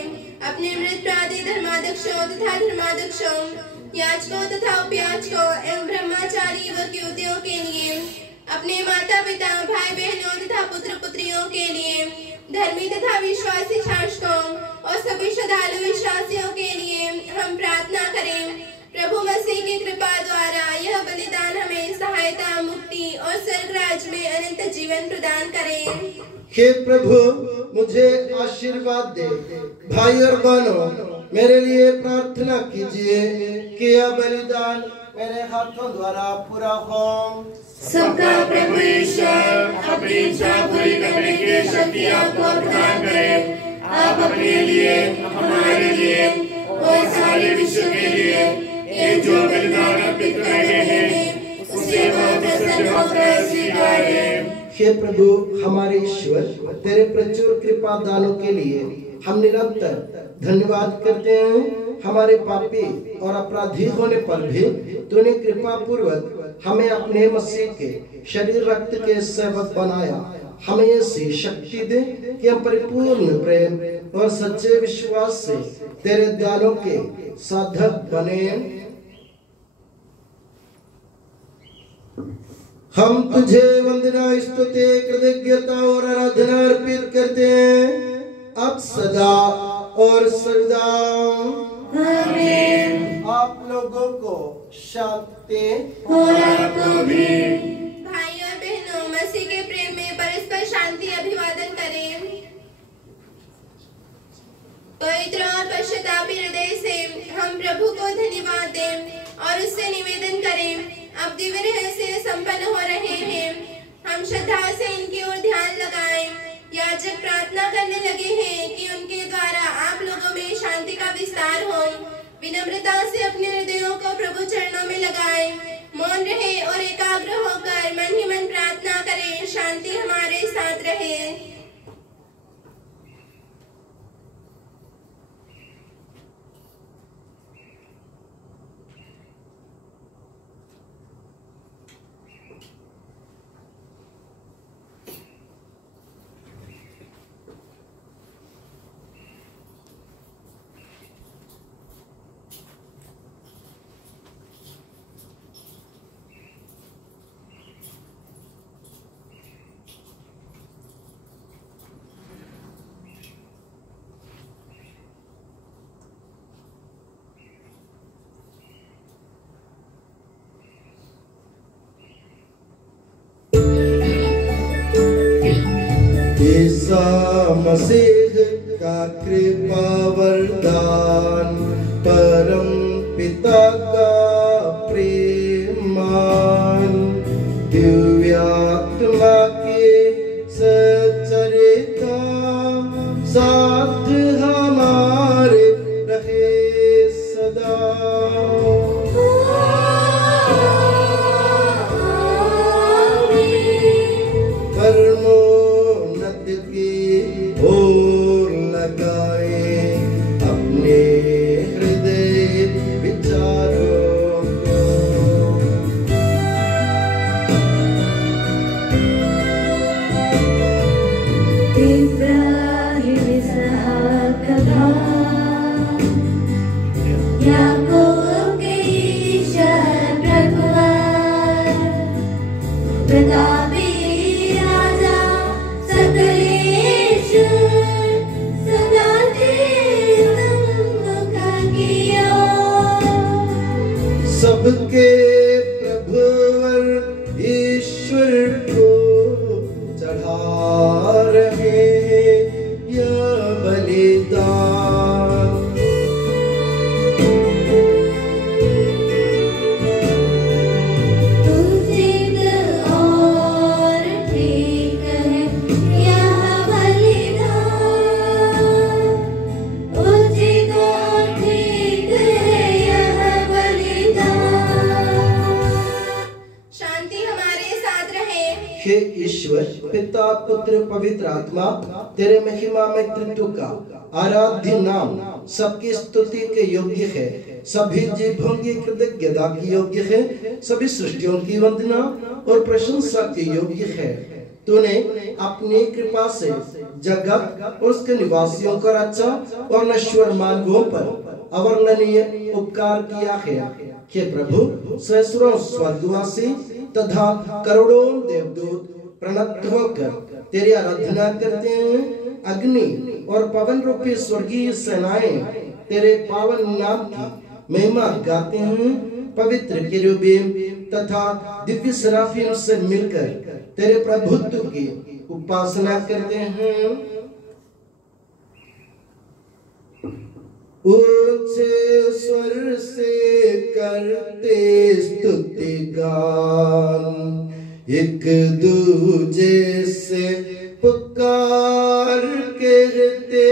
अपने मृत प्रादी धर्माध्यक्षों तथा धर्माध्यक्षों, याजकों तथा उपयाजकों एवं ब्रह्मचारी व क्यूतियों के लिए, अपने माता पिता भाई बहनों तथा पुत्र पुत्रियों के लिए, धर्मी तथा विश्वासी शासकों और सभी श्रद्धालु विश्वासियों के लिए हम प्रार्थना करें। प्रभु मसीह की कृपा द्वारा यह बलिदान हमें सहायता, मुक्ति और स्वर्ग राज्य में अनंत जीवन प्रदान करें। हे प्रभु, मुझे आशीर्वाद दे। भाई और बहनों, मेरे लिए प्रार्थना कीजिए कि यह बलिदान मेरे हाथों द्वारा पूरा हो। सबका प्रभु ईश्वर अपनी इच्छा पूरी करने की शक्ति आपको प्रदान करे। आप अपने लिए, हमारे लिए और सारे विश्व के लिए एक जो बलिदान अर्पित कर रहे हैं, उसे बहुत प्रसन्न होकर स्वीकारें। हे प्रभु हमारे ईश्वर, तेरे प्रचुर कृपा दानों के लिए हम निरंतर धन्यवाद करते हैं। हमारे पापी और अपराधी होने पर भी तूने कृपा पूर्वक हमें अपने मसीह के शरीर रक्त के सेवक बनाया। हमें ऐसी शक्ति दे कि हम परिपूर्ण प्रेम और सच्चे विश्वास से तेरे दानों के साधक बने। हम तुझे वंदना, स्तुति, कृतज्ञता और आराधना अर्पित करते हैं अब सदा और सदा। आमीन। आप लोगों को शांति और आपको भी। भाई और बहनों, मसीह के प्रेम में परस्पर शांति अभिवादन करें। पवित्र और पश्चातापी हृदय से हम प्रभु को धन्यवाद दें और उससे निवेदन करें। अब दिव्य रहस्य संपन्न हो रहे हैं। हम श्रद्धा से इनकी ओर ध्यान लगाएं। याजक प्रार्थना करने लगे हैं कि उनके द्वारा आप लोगों में शांति का विस्तार हो। विनम्रता से अपने हृदयों को प्रभु चरणों में लगाएं। मौन रहे और एकाग्र होकर मन ही मन प्रार्थना करें। शांति हमारे साथ रहे। ईसा मसीह का कृपा वरदान, परम पिता का प्रेमान, दिव्य आत्मा के सचरिता साथ हमारे रहे सदा। ओर लगाए अपने हृदय विचारों को। हे ईश्वर पिता पुत्र पवित्र आत्मा तेरे महिमा में त्रित्व का आराध्य नाम सबकी स्तुति के योग्य है, सभी जीवों की कृतज्ञता की योग्य है, सभी सृष्टियों की वंदना और प्रशंसा के योग्य है। तूने अपनी कृपा से जगत और उसके निवासियों को रचा और नश्वर मार्गों पर अवर्णनीय उपकार किया है। हे प्रभु सहस्रों स्वर्गवासी तथा करोड़ों देवदूत प्रणत होकर तेरी आराधना करते हैं। अग्नि और पवन रूपी स्वर्गीय सेनाएं तेरे पावन नाम की महिमा गाते हैं। पवित्र केरूबीम तथा दिव्य सराफीम से मिलकर तेरे प्रभुत्व की उपासना करते हैं। ऊंचे स्वर से करते स्तुति गान, एक दूजे से पुकार कहते।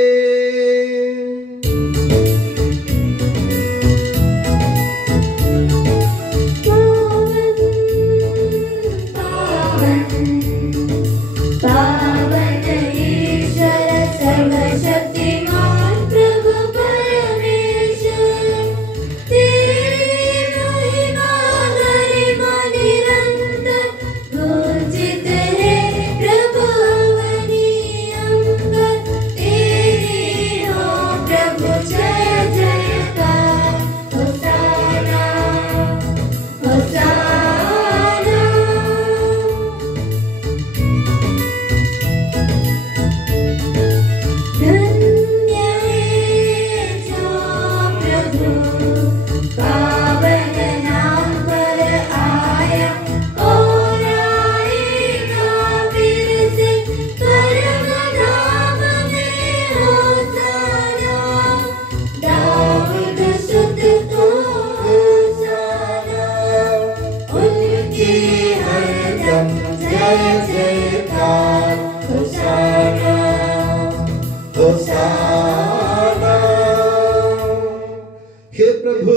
हे प्रभु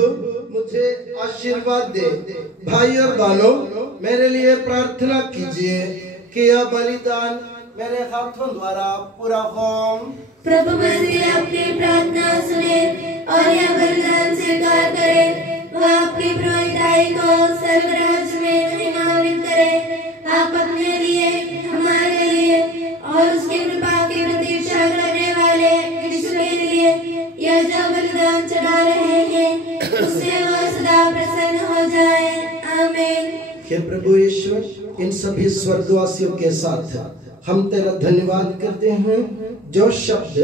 मुझे आशीर्वाद दे। भाई और बहनों मेरे लिए प्रार्थना कीजिए कि यह बलिदान मेरे हाथों द्वारा पूरा हो। प्रभु मसीह अपनी प्रार्थना सुने और यह बलिदान स्वीकार करे। वह आपकी पुरोहिताई को स्वर्गराज में महिमान्वित करे। आप अपने लिए, हमारे लिए और उसकी कृपा की प्रतीक्षा करने वाले यीशु के लिए यह जो बलिदान चढ़ा रहे हैं उससे वह सदा प्रसन्न हो जाए। आमीन। हे प्रभु ईश्वर इन सभी स्वर्गवासियों के साथ हम तेरा धन्यवाद करते हैं जो शब्द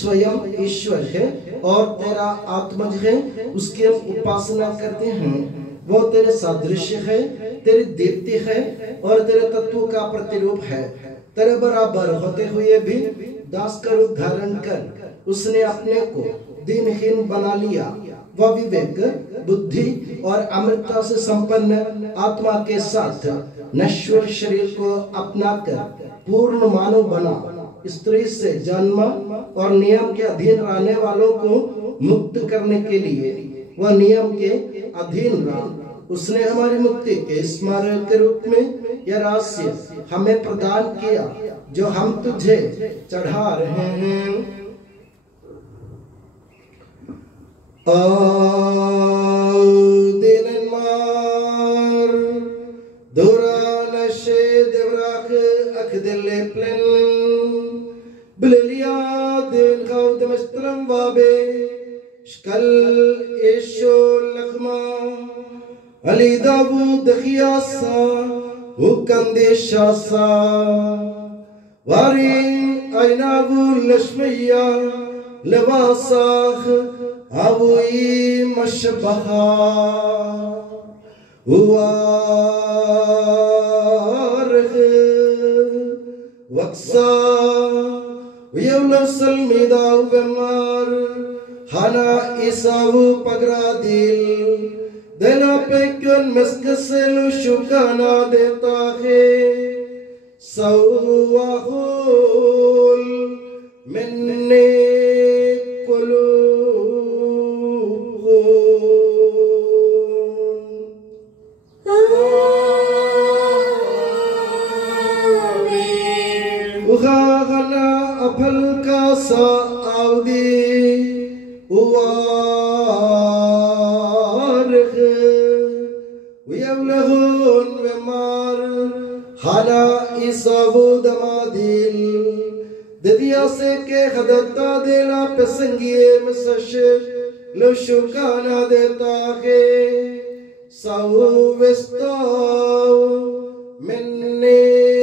स्वयं ईश्वर है और तेरा आत्मज है, उसकी हम उपासना करते हैं। वो तेरे सादृश्य है, तेरी दीप्ति है और तेरे तत्वों का प्रतिरूप है। तेरे बराबर होते हुए भी दास का रूप धारण कर उसने अपने को दीनहीन बना लिया। वह विवेक, बुद्धि और अमृतता से संपन्न आत्मा के साथ नश्वर शरीर को अपनाकर पूर्ण मानव बना। स्त्री से जन्म और नियम के अधीन रहने वालों को मुक्त करने के लिए वह नियम के अधीन रहा। उसने हमारी मुक्ति के स्मारक के रूप में यह रहस्य हमें प्रदान किया जो हम तुझे चढ़ा रहे हैं। Ali Davud Khiyasa Ukandeshasa Warin Ainavu Lashmiya Levasakh Avui Mashbaha Uarh Waksa Yevla Salmida Uvemar Hana Isavu Pagradil Dena pekun meskeselu shukana deta hai Sawahul minne kulubun Tuhana aphalka sa audi uvarh Uyavlahun vemar Hana isavu damadil Didiya se ke khadata dela pesangiye mesashe Lushukana deta ke Sahu vestav Menne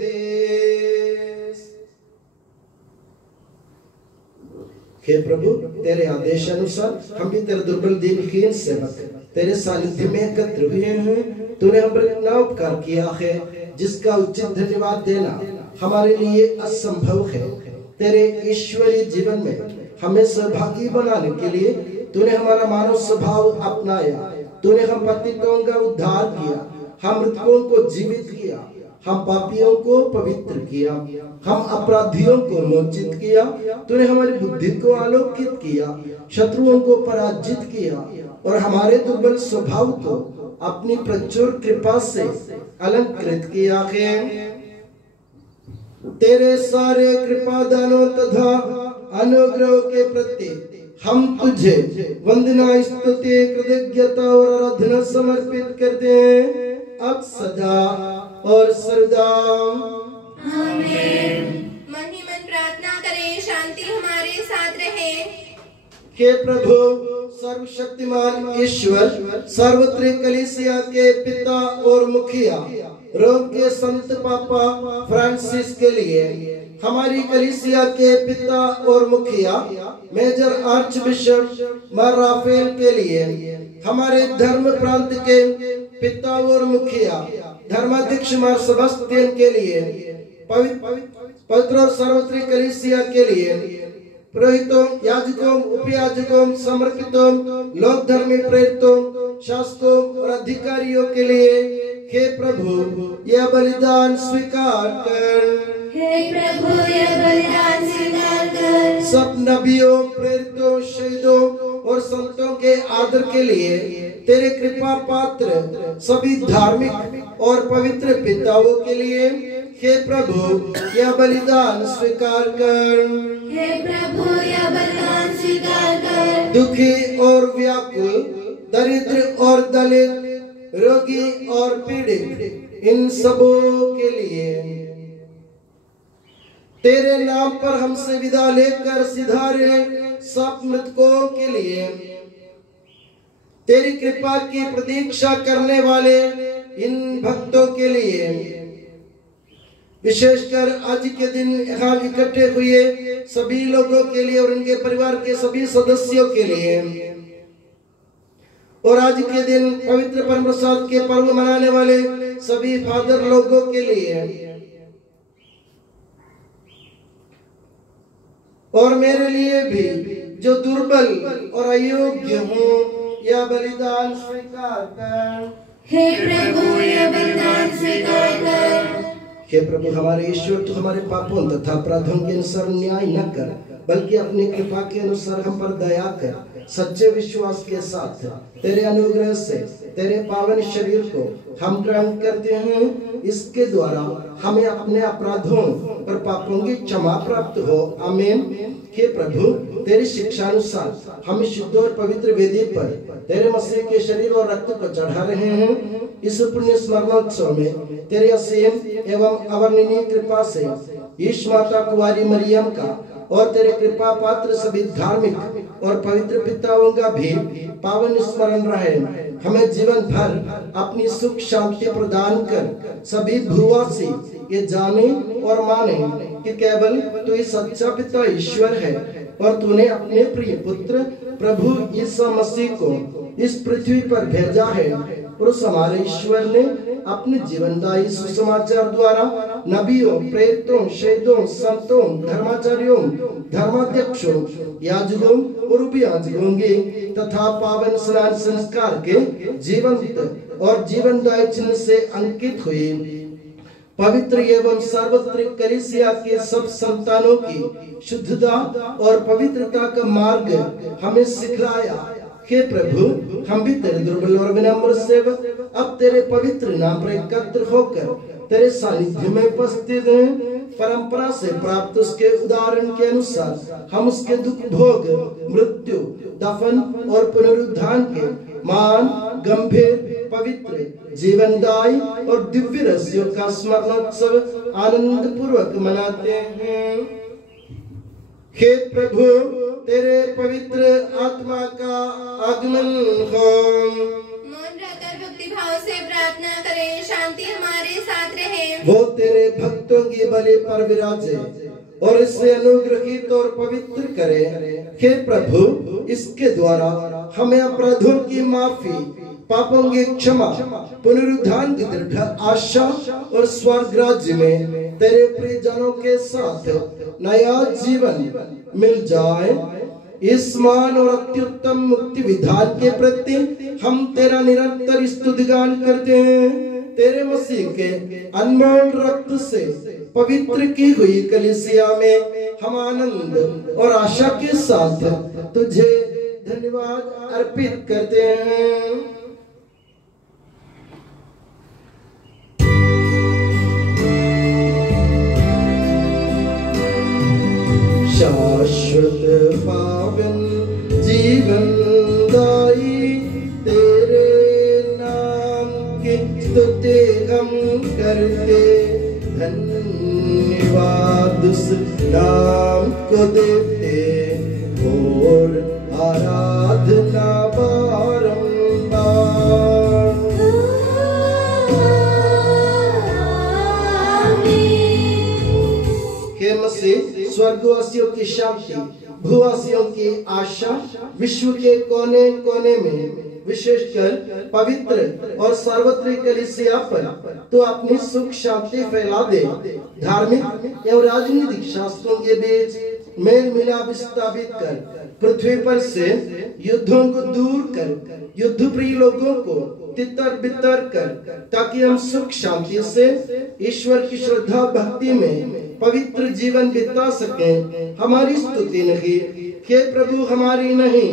देश हे प्रभु तेरे आदेश अनुसार हम भी तेरे दुर्बल दीनहीन सेवक तेरे सानिध्य में एकत्र हुए हैं तूने हम पर इतना उपकार किया है जिसका उचित धन्यवाद देना हमारे लिए असंभव है तेरे ईश्वरीय जीवन में हमें सहभागी बनाने के लिए तूने हमारा मानव स्वभाव अपनाया तूने हम पतितों का उद्धार किया हम मृतकों को जीवित किया हम पापियों को पवित्र किया हम अपराधियों को मोचित किया तूने हमारी बुद्धि को आलोकित किया शत्रुओं को पराजित किया और हमारे दुर्बल स्वभाव को अपनी प्रचुर कृपा से अलंकृत किया है तेरे सारे कृपा दानों तथा अनुग्रह के प्रति हम तुझे वंदना स्तुति कृतज्ञता और आराधना समर्पित करते हैं अब सदा और सर्वदा आमीन। मन ही मन प्रार्थना करें शांति हमारे साथ रहे। हे प्रभु सर्वशक्तिमान ईश्वर सार्वत्रिक कलीसिया के पिता और मुखिया रोम के संत पापा फ्रांसिस के लिए हमारी कलीसिया के पिता और मुखिया मेजर आर्च बिशप मार राफेल के लिए हमारे धर्म प्रांत के पिता और मुखिया धर्माध्यक्ष मार सेबास्टियन के लिए पवित्र और सार्वत्रिक कलीसिया के लिए पुरोहितों याजकों उपयाजकों समर्पितों लोक धर्मी प्रेरितों शासकों और अधिकारियों के लिए हे प्रभु यह बलिदान स्वीकार कर हे प्रभु यह बलिदान स्वीकार कर सब नबियों प्रेरितों शहीदों और संतों के आदर के लिए तेरे कृपा पात्र सभी धार्मिक और पवित्र पिताओं के लिए हे प्रभु यह बलिदान स्वीकार कर हे प्रभु यह बलिदान स्वीकार कर दुखी और व्याकुल दरिद्र और दलित रोगी और पीड़ित इन सबों के लिए तेरे नाम पर हमसे विदा लेकर सिधारे सब मृतकों के लिए तेरी कृपा की प्रतीक्षा करने वाले इन भक्तों के लिए विशेषकर आज के दिन यहाँ इकट्ठे हुए सभी लोगों के लिए और उनके परिवार के सभी सदस्यों के लिए और आज के दिन पवित्र परम प्रसाद के पर्व मनाने वाले सभी फादर लोगों के लिए और मेरे लिए भी जो दुर्बल और अयोग्य हूँ यह बलिदान स्वीकार कर हे प्रभु यह बलिदान स्वीकार कर हे प्रभु हमारे ईश्वर तो हमारे पापों तथा अपराधों के अनुसार न्याय न कर बल्कि अपनी कृपा के अनुसार हम पर दया कर सच्चे विश्वास के साथ तेरे अनुग्रह से तेरे पावन शरीर को हम ग्रहण करते हैं इसके द्वारा हमें अपने अपराधों और पापों की क्षमा प्राप्त हो आमीन हे प्रभु तेरी शिक्षा अनुसार हम शुद्ध और पवित्र वेदी पर तेरे मसीह के शरीर और रक्त को चढ़ा रहे हैं इस पुण्य स्मरणोत्सव में तेरे असीम एवं अवर्णनीय कृपा से ईश माता कुंवारी मरियम का और तेरे कृपा पात्र सभी धार्मिक और पवित्र पिताओं का भी पावन स्मरण रहे हमें जीवन भर अपनी सुख शांति प्रदान कर सभी भूवासी ये जाने और माने कि केवल तू ही सच्चा पिता ईश्वर है और तूने अपने प्रिय पुत्र प्रभु यीशु मसीह को इस पृथ्वी पर भेजा है और उस हमारे ईश्वर ने अपने जीवनदायी सुसमाचार द्वारा नबियों प्रेरितों शहीदों संतों धर्माचार्यों धर्माध्यक्षों याजकों और उपयाजकों के तथा पावन स्नान संस्कार के जीवंत और जीवनदायी चिन्ह से अंकित हुई पवित्र एवं सार्वत्रिक कलीसिया के सब संतानों की शुद्धता और पवित्रता का मार्ग हमें सिखलाया। हे प्रभु, हम भी तेरे दुर्बल और विनम्र सेवक अब तेरे पवित्र नाम पर एकत्र होकर तेरे सानिध्य में उपस्थित हैं। परंपरा से प्राप्त उसके उदाहरण के अनुसार हम उसके दुख भोग, मृत्यु, दफन और पुनरुत्थान के मान, गंभीर, पवित्र, जीवनदायी और दिव्य रहस्यों का स्मरणोत्सव आनंद पूर्वक मनाते हैं। हे प्रभु, तेरे पवित्र आत्मा का आगमन हो। मौन रहकर भक्ति भाव से प्रार्थना करें, शांति हमारे साथ रहे। वो तेरे भक्तों की बलि पर विराजे और इसे अनुग्रहित और पवित्र करे। हे प्रभु, इसके द्वारा हमें अपराधों की माफी, पापों की क्षमा, पुनरुत्थान की दृढ़ आशा और स्वर्ग राज्य में तेरे प्रियजनों के साथ नया जीवन मिल जाए। इस मान और अत्युत्तम मुक्ति विधान के प्रति हम तेरा निरंतर स्तुतिगान करते हैं। तेरे मसीह के अनमोल रक्त से पवित्र की हुई कलीसिया में हम आनंद और आशा के साथ तुझे धन्यवाद अर्पित करते हैं। शाश्वत पावन जीवन दाई तेरे नाम की स्तुति हम करते, धन्यवाद उस नाम को देते और आराधना बारंबार। हे मसीह, स्वर्गवासियों की शांति, भूवासियों की आशा, विश्व के कोने कोने में विशेषकर पवित्र और सार्वत्रिक कलीसिया पर तो अपनी सुख शांति फैला दे। धार्मिक एवं राजनीतिक शास्त्रों के बीच मेल मिलाप स्थापित कर पृथ्वी पर से युद्धों को दूर कर युद्ध प्रिय लोगों को तितर बितर कर, ताकि हम सुख शांति से ईश्वर की श्रद्धा भक्ति में पवित्र जीवन बिता सकें। हमारी स्तुति नहीं, हे प्रभु, हमारी नहीं,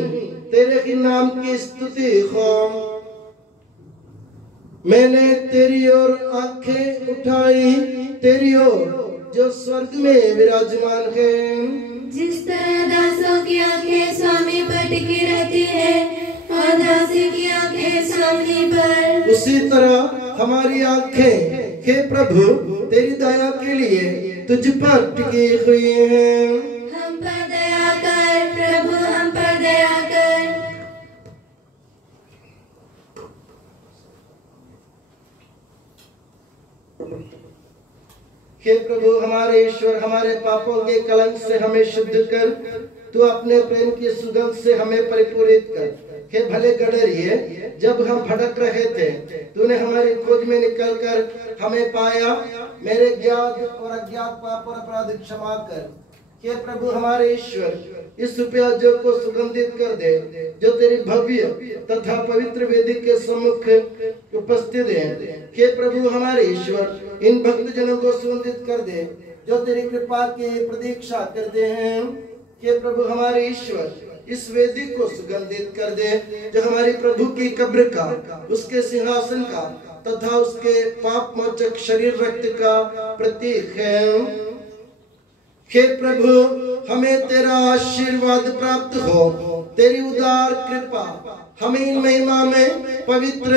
तेरे ही नाम की स्तुति हो। मैंने तेरी ओर आंखें उठाई, तेरी ओर जो स्वर्ग में विराजमान है। जिस तरह दासों की आंखें स्वामी पर टिकी रहती है और दासी की आंखें स्वामी पर, उसी तरह हमारी आंखें, हे प्रभु, तेरी दया के लिए तुझ पर टिकी हुई हैं। हम पर दया कर प्रभु, हम पर दया कर। हे प्रभु, हमारे ईश्वर, हमारे पापों के कलंक से हमें शुद्ध कर, तू अपने प्रेम की सुगंध से हमें परिपूरित कर। हे भले गडरिये, जब हम भटक रहे थे तूने हमारी खोज में निकलकर हमें पाया। मेरे ज्ञात और अज्ञात पाप और अपराध क्षमा कर। हे प्रभु, हमारे ईश्वर, इस प्याजों को सुगंधित कर दे जो तेरी भव्य तथा पवित्र वेदी के सम्मुख उपस्थित है। हे प्रभु, हमारे ईश्वर, इन भक्त जनों को सुगंधित कर दे जो तेरी कृपा की प्रतीक्षा करते हैं। हे प्रभु, हमारे ईश्वर, इस वेदी को सुगंधित कर दे जो हमारे प्रभु की कब्र का, उसके सिंहासन का तथा उसके पाप मोचक शरीर रक्त का प्रतीक है। हे प्रभु, हमें तेरा आशीर्वाद प्राप्त हो। तेरी उदार कृपा हमें इन महिमा में पवित्र,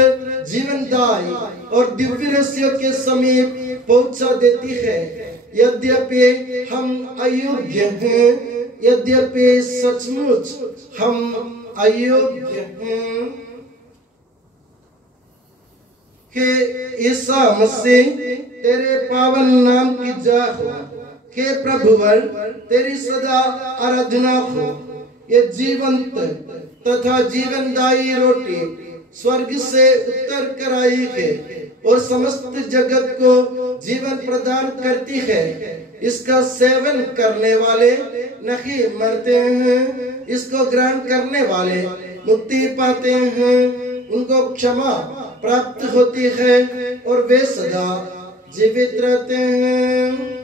जीवनदायी और दिव्य रहस्यों के समीप पहुंचा देती है। यद्यपि हम अयोग्य हैं, यद्यपि सचमुच हम अयोग्य हैं, कि ईसा मसीह तेरे पावन नाम की जय हो। हे प्रभुवर, तेरी सदा आराधना हो। ये जीवंत तथा जीवनदायी रोटी स्वर्ग से उतर कर आई है और समस्त जगत को जीवन प्रदान करती है। इसका सेवन करने वाले नहीं मरते हैं, इसको ग्रहण करने वाले मुक्ति पाते हैं। उनको क्षमा प्राप्त होती है और वे सदा जीवित रहते हैं।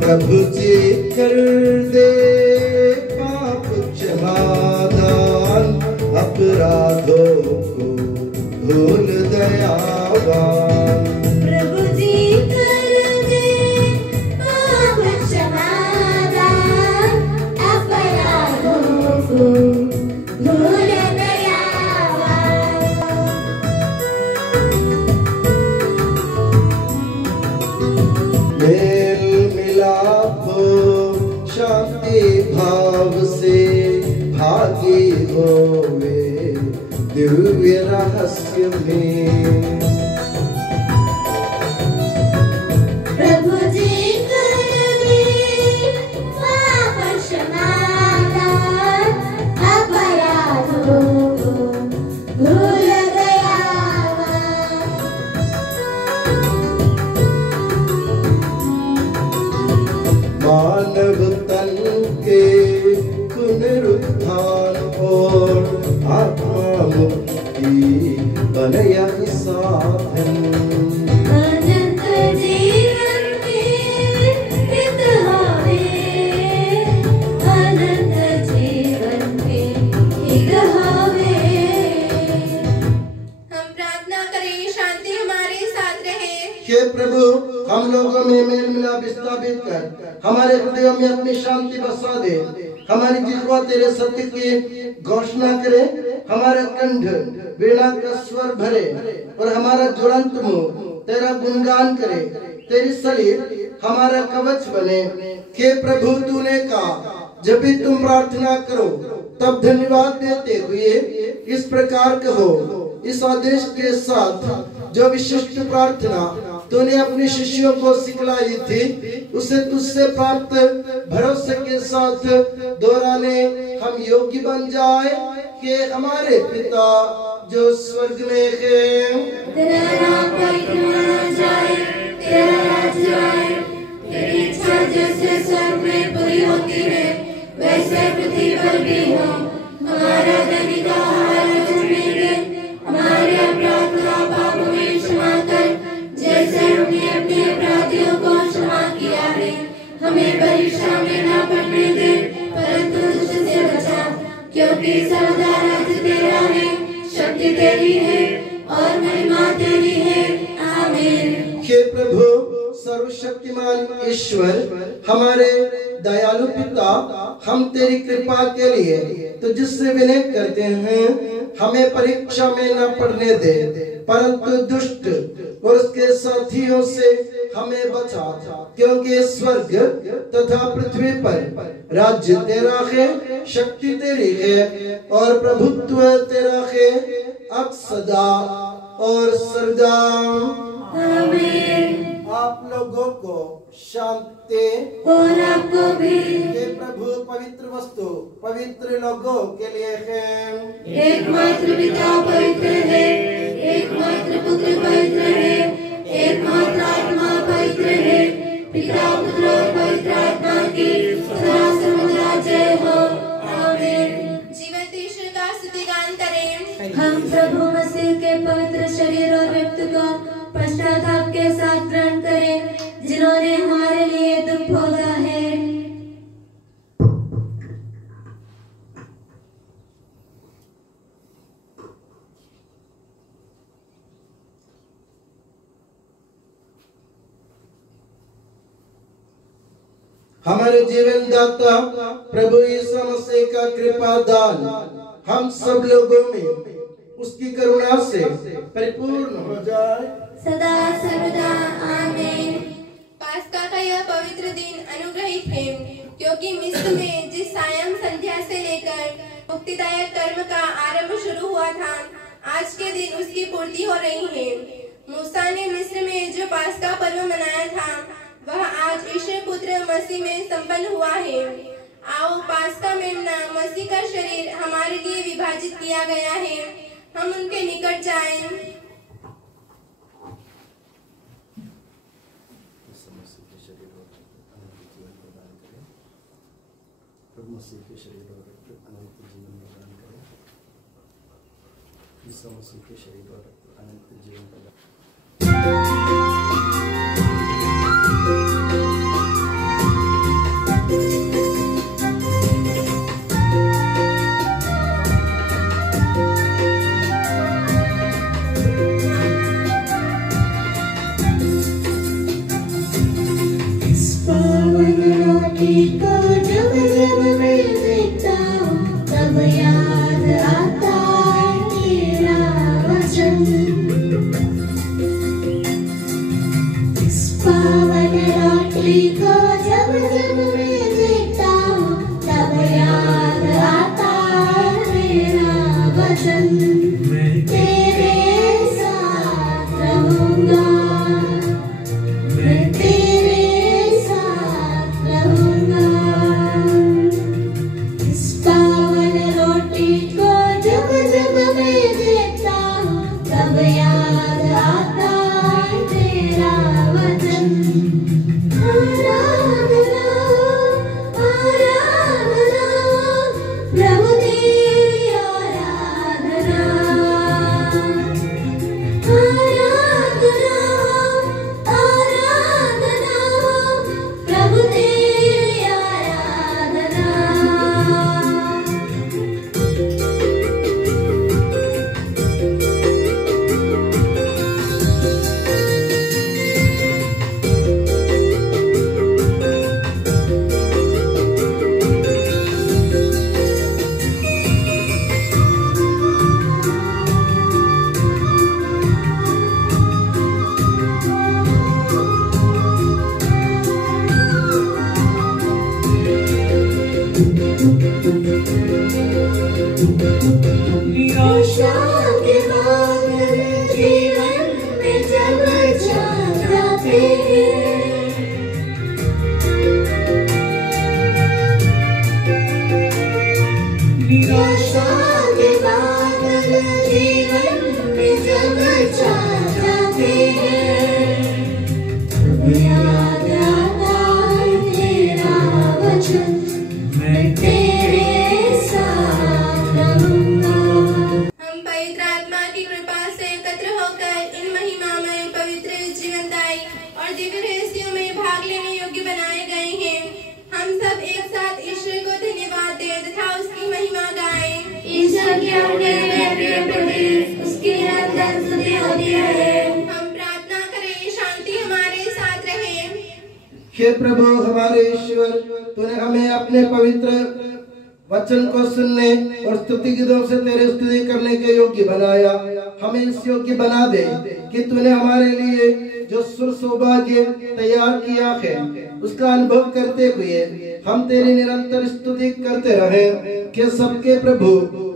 प्रभु जी कर दे पाप क्षमादान, अपराधों को भूल दयावान। प्रभु जी कर दे पाप क्षमादान, अपराधों को भूल दयावान। मेल मिलाप हो शांति भाव से भागी होवे दिव्य रहस्य में। प्रभु जी कर दे पाप क्षमादान, अपराधों को भूल दयावान। मानव तन के पुनरुत्थान और आत्मा मुक्ति बनया साधन। अनंत जीवन के हित होवे, अनंत जीवन के हित होवे। हम प्रार्थना करें, शांति हमारे साथ रहे। हे प्रभु, हम लोगों में मेल मिलाप स्थापित कर हमारे हृदयों में अपनी शांति बसा दे। हमारी जिह्वा तेरे सत्य की घोषणा करे, हमारे कंठ वीणा का स्वर भरे और हमारा ज्वलंत मुंह तेरा गुणगान करे। तेरी सलीब हमारा कवच बने। हे प्रभु, तूने कहा जब भी तुम प्रार्थना करो तब धन्यवाद देते हुए इस प्रकार कहो। इस आदेश के साथ जो विशिष्ट प्रार्थना तूने अपने शिष्यों को सिखलाई थी, उसे तुझसे प्राप्त भरोसे के साथ दोहराने हम योग्य बन जाए कि हमारे पिता जो स्वर्ग में है, तेरा नाम पवित्र माना जाए, तेरा राज्य आए, तेरी इच्छा जैसे स्वर्ग में पूरी होती है वैसे जैसे पृथ्वी पर भी हो। हमारा दैनिक आहार आज हमें दे, हमारे अपराध का पाप हमें क्षमा कर, जैसे हमने अपने अपराधियों को क्षमा किया है। हमें परीक्षा में न पड़ने दे, परंतु दुष्ट से बचा, क्योंकि सर्वदा राज्य तेरा है, शक्ति तेरी है और महिमा तेरी है। आमीन। हे प्रभु सर्वशक्तिमान ईश्वर, हमारे दयालु पिता, हम तेरी कृपा के लिए तुझसे विनय करते हैं, हमें परीक्षा में न पड़ने दे, परंतु दुष्ट और उसके साथियों से हमें बचा, क्योंकि स्वर्ग तथा पृथ्वी पर राज्य तेरा है, शक्ति तेरी है और प्रभुत्व तेरा है, अब सदा और सर्वदा। आमीन। आप लोगों को शांति और आपको भी। हे प्रभु पवित्र वस्तु पवित्र लोगों के लिए है। एकमात्र पिता पवित्र है, एकमात्र पुत्र पवित्र है, एकमात्र आत्मा पवित्र है। पिता पुत्र और पवित्र आत्मा की सदा सर्वदा जय हो। आमीन। जीवंत ईश्वर का स्तुतिगान करें। हम प्रभु मसीह के पवित्र शरीर और रक्त को पश्चाताप के साथ ग्रहण करें, जिन्होंने हमारे लिए दुख भोगा है। हमारे जीवन दाता प्रभु यीशु मसीह का कृपा दान हम सब लोगों में उसकी करुणा से परिपूर्ण हो जाए सदा सर्वदा। आमीन। पास्का का यह पवित्र दिन अनुग्रहित है, क्योंकि मिस्र में जिस सायं संध्या से लेकर मुक्तिदायक कर्म का आरंभ शुरू हुआ था, आज के दिन उसकी पूर्ति हो रही है। मूसा ने मिस्र में जो पास्का पर्व मनाया था, वह आज ईश्वर पुत्र मसीह में संपन्न हुआ है। आओ पास्का मेमना मसीह का शरीर हमारे लिए विभाजित किया गया है, हम उनके निकट जाएं। मसीह के शरीर और रक्त अनंत जीवन प्रदान करें। ईसा मसीह के शरीर और रक्त अनंत जीवन प्रदान। मैं संज्ञा होने में प्रिय प्रति उसकी निरंतर स्तुति होती है। हम प्रार्थना करें, शांति हमारे साथ रहे। हे प्रभु हमारे ईश्वर, तूने हमें अपने पवित्र वचन को सुनने और स्तुति गीतों से तेरे स्तुति करने के योग्य बनाया। हमें इस योग्य बना दे कि तूने हमारे लिए जो सुर सौभाग्य तैयार किया है उसका अनुभव करते हुए हम तेरी निरंतर स्तुति करते रहे। कि सबके प्रभु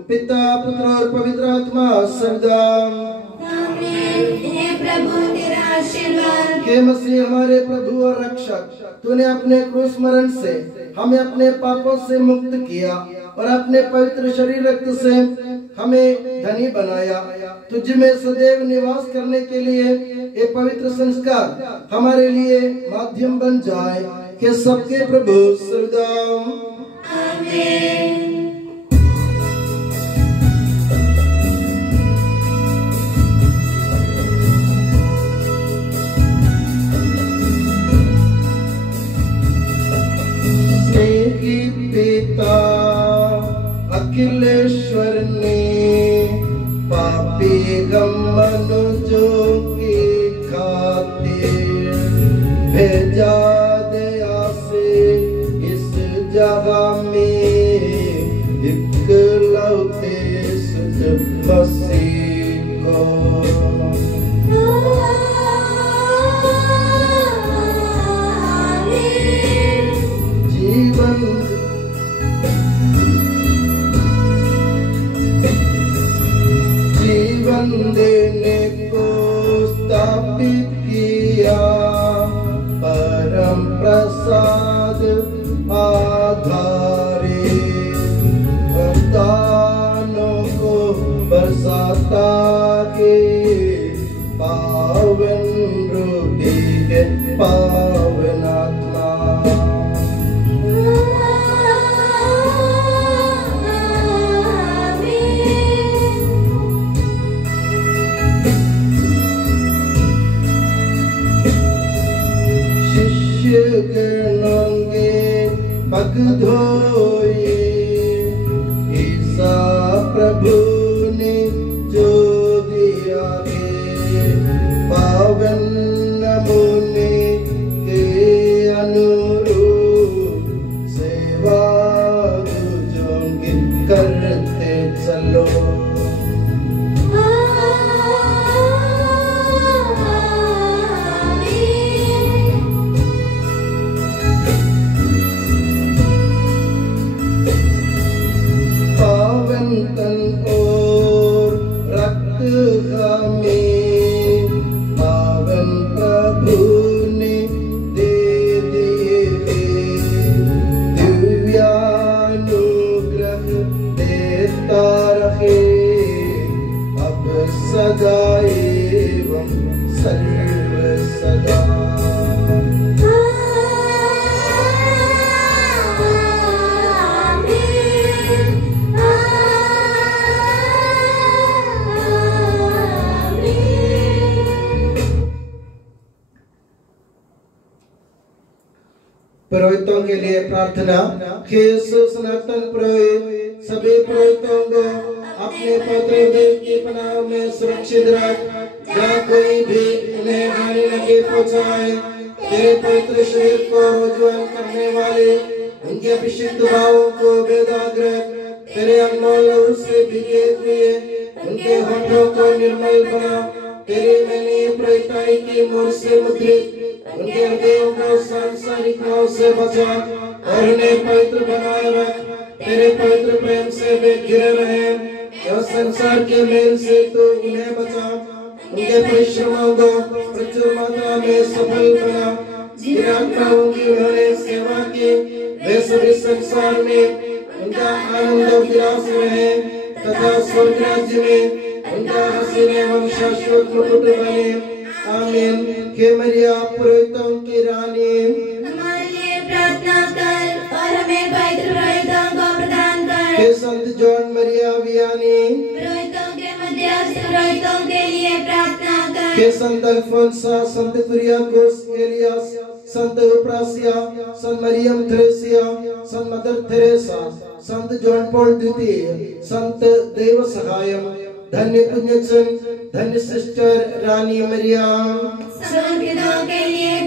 पिता पुत्र और पवित्र आत्मा सदा हे प्रभु तेरा आशीर्वाद। हे मसीह हमारे प्रभु और रक्षक, तूने अपने क्रूस मरण से हमें अपने पापों से मुक्त किया और अपने पवित्र शरीर रक्त से हमें धनी बनाया। तुझ में सदैव निवास करने के लिए ये पवित्र संस्कार हमारे लिए माध्यम बन जाए। कि सबके प्रभु सदा आमीन। पिता अखिलेश्वर ने पापी गम मनुजों की खातिर भेजा दया से इस जगह में इकलौते सुध मसीह को। जीवन देने को स्थापित किया परम प्रसाद आधारे वरदानों को बरसाता के पावन रूपी है पावन आत्मा। गणोंगे पग धोए ईसा प्रभु ने जो दिया है पावन नमूने के अनुरूप सेवा जोंगे करते चलो। तन और रक्त हमें पावन प्रभु ने दे दिए दिव्यानुग्रह देता रहे अब सदा एवं सर्व सदा। पुरोहितों के लिए प्रार्थना। हे सनातन पुरोहित सभी पुरोहितों को अपने पवित्र देव की पनाह में सुरक्षित रख, जहाँ कोई भी उन्हें हानि न पहुँचाए। तेरे पवित्र शरीर को उज्ज्वल करने वाले उनके अभिषिक्त भावों को वेदाग्र तेरे अनमोल लहू से भिगे हुए उनके होठों को निर्मल बना। तेरे मैंने प्रयताई की मोर से मुद्रित उनके हृदयों को सांसारिक मोह से बचा और उन्हें पवित्र बनाए रख। तेरे पवित्र प्रेम से वे घिरे रहे और संसार के मेल से तो उन्हें बचा। उनके परिश्रमों को प्रचुर मात्रा में सफल बना। जिन की उन्होंने सेवा की वे सभी संसार में उनका आनंद विलास रहे तथा स्वर्ग राज्य में उनका हसीन एवं शाश्वत मुकुट बने। आमीन। हे मरिया पुरोहितों की रानी, हमारे लिए प्रार्थना कर और हमें पवित्र पुरोहितों को प्रदान कर। हे संत जॉन मरिया वियानी, पुरोहितों के मध्यस्थ पुरोहितों के लिए प्रार्थना कर। हे संत अल्फोंसा, संत कुरियाकोस, एलियास, संत उप्रासिया, संत मरियम थ्रेसिया, संत मदर थेरेसा, संत जॉन पॉल द्वितीय, संत देव सहायम, धन्य पुण्यक्षण, धन्य सिस्टर रानी मरियम, समर्पितों के लिए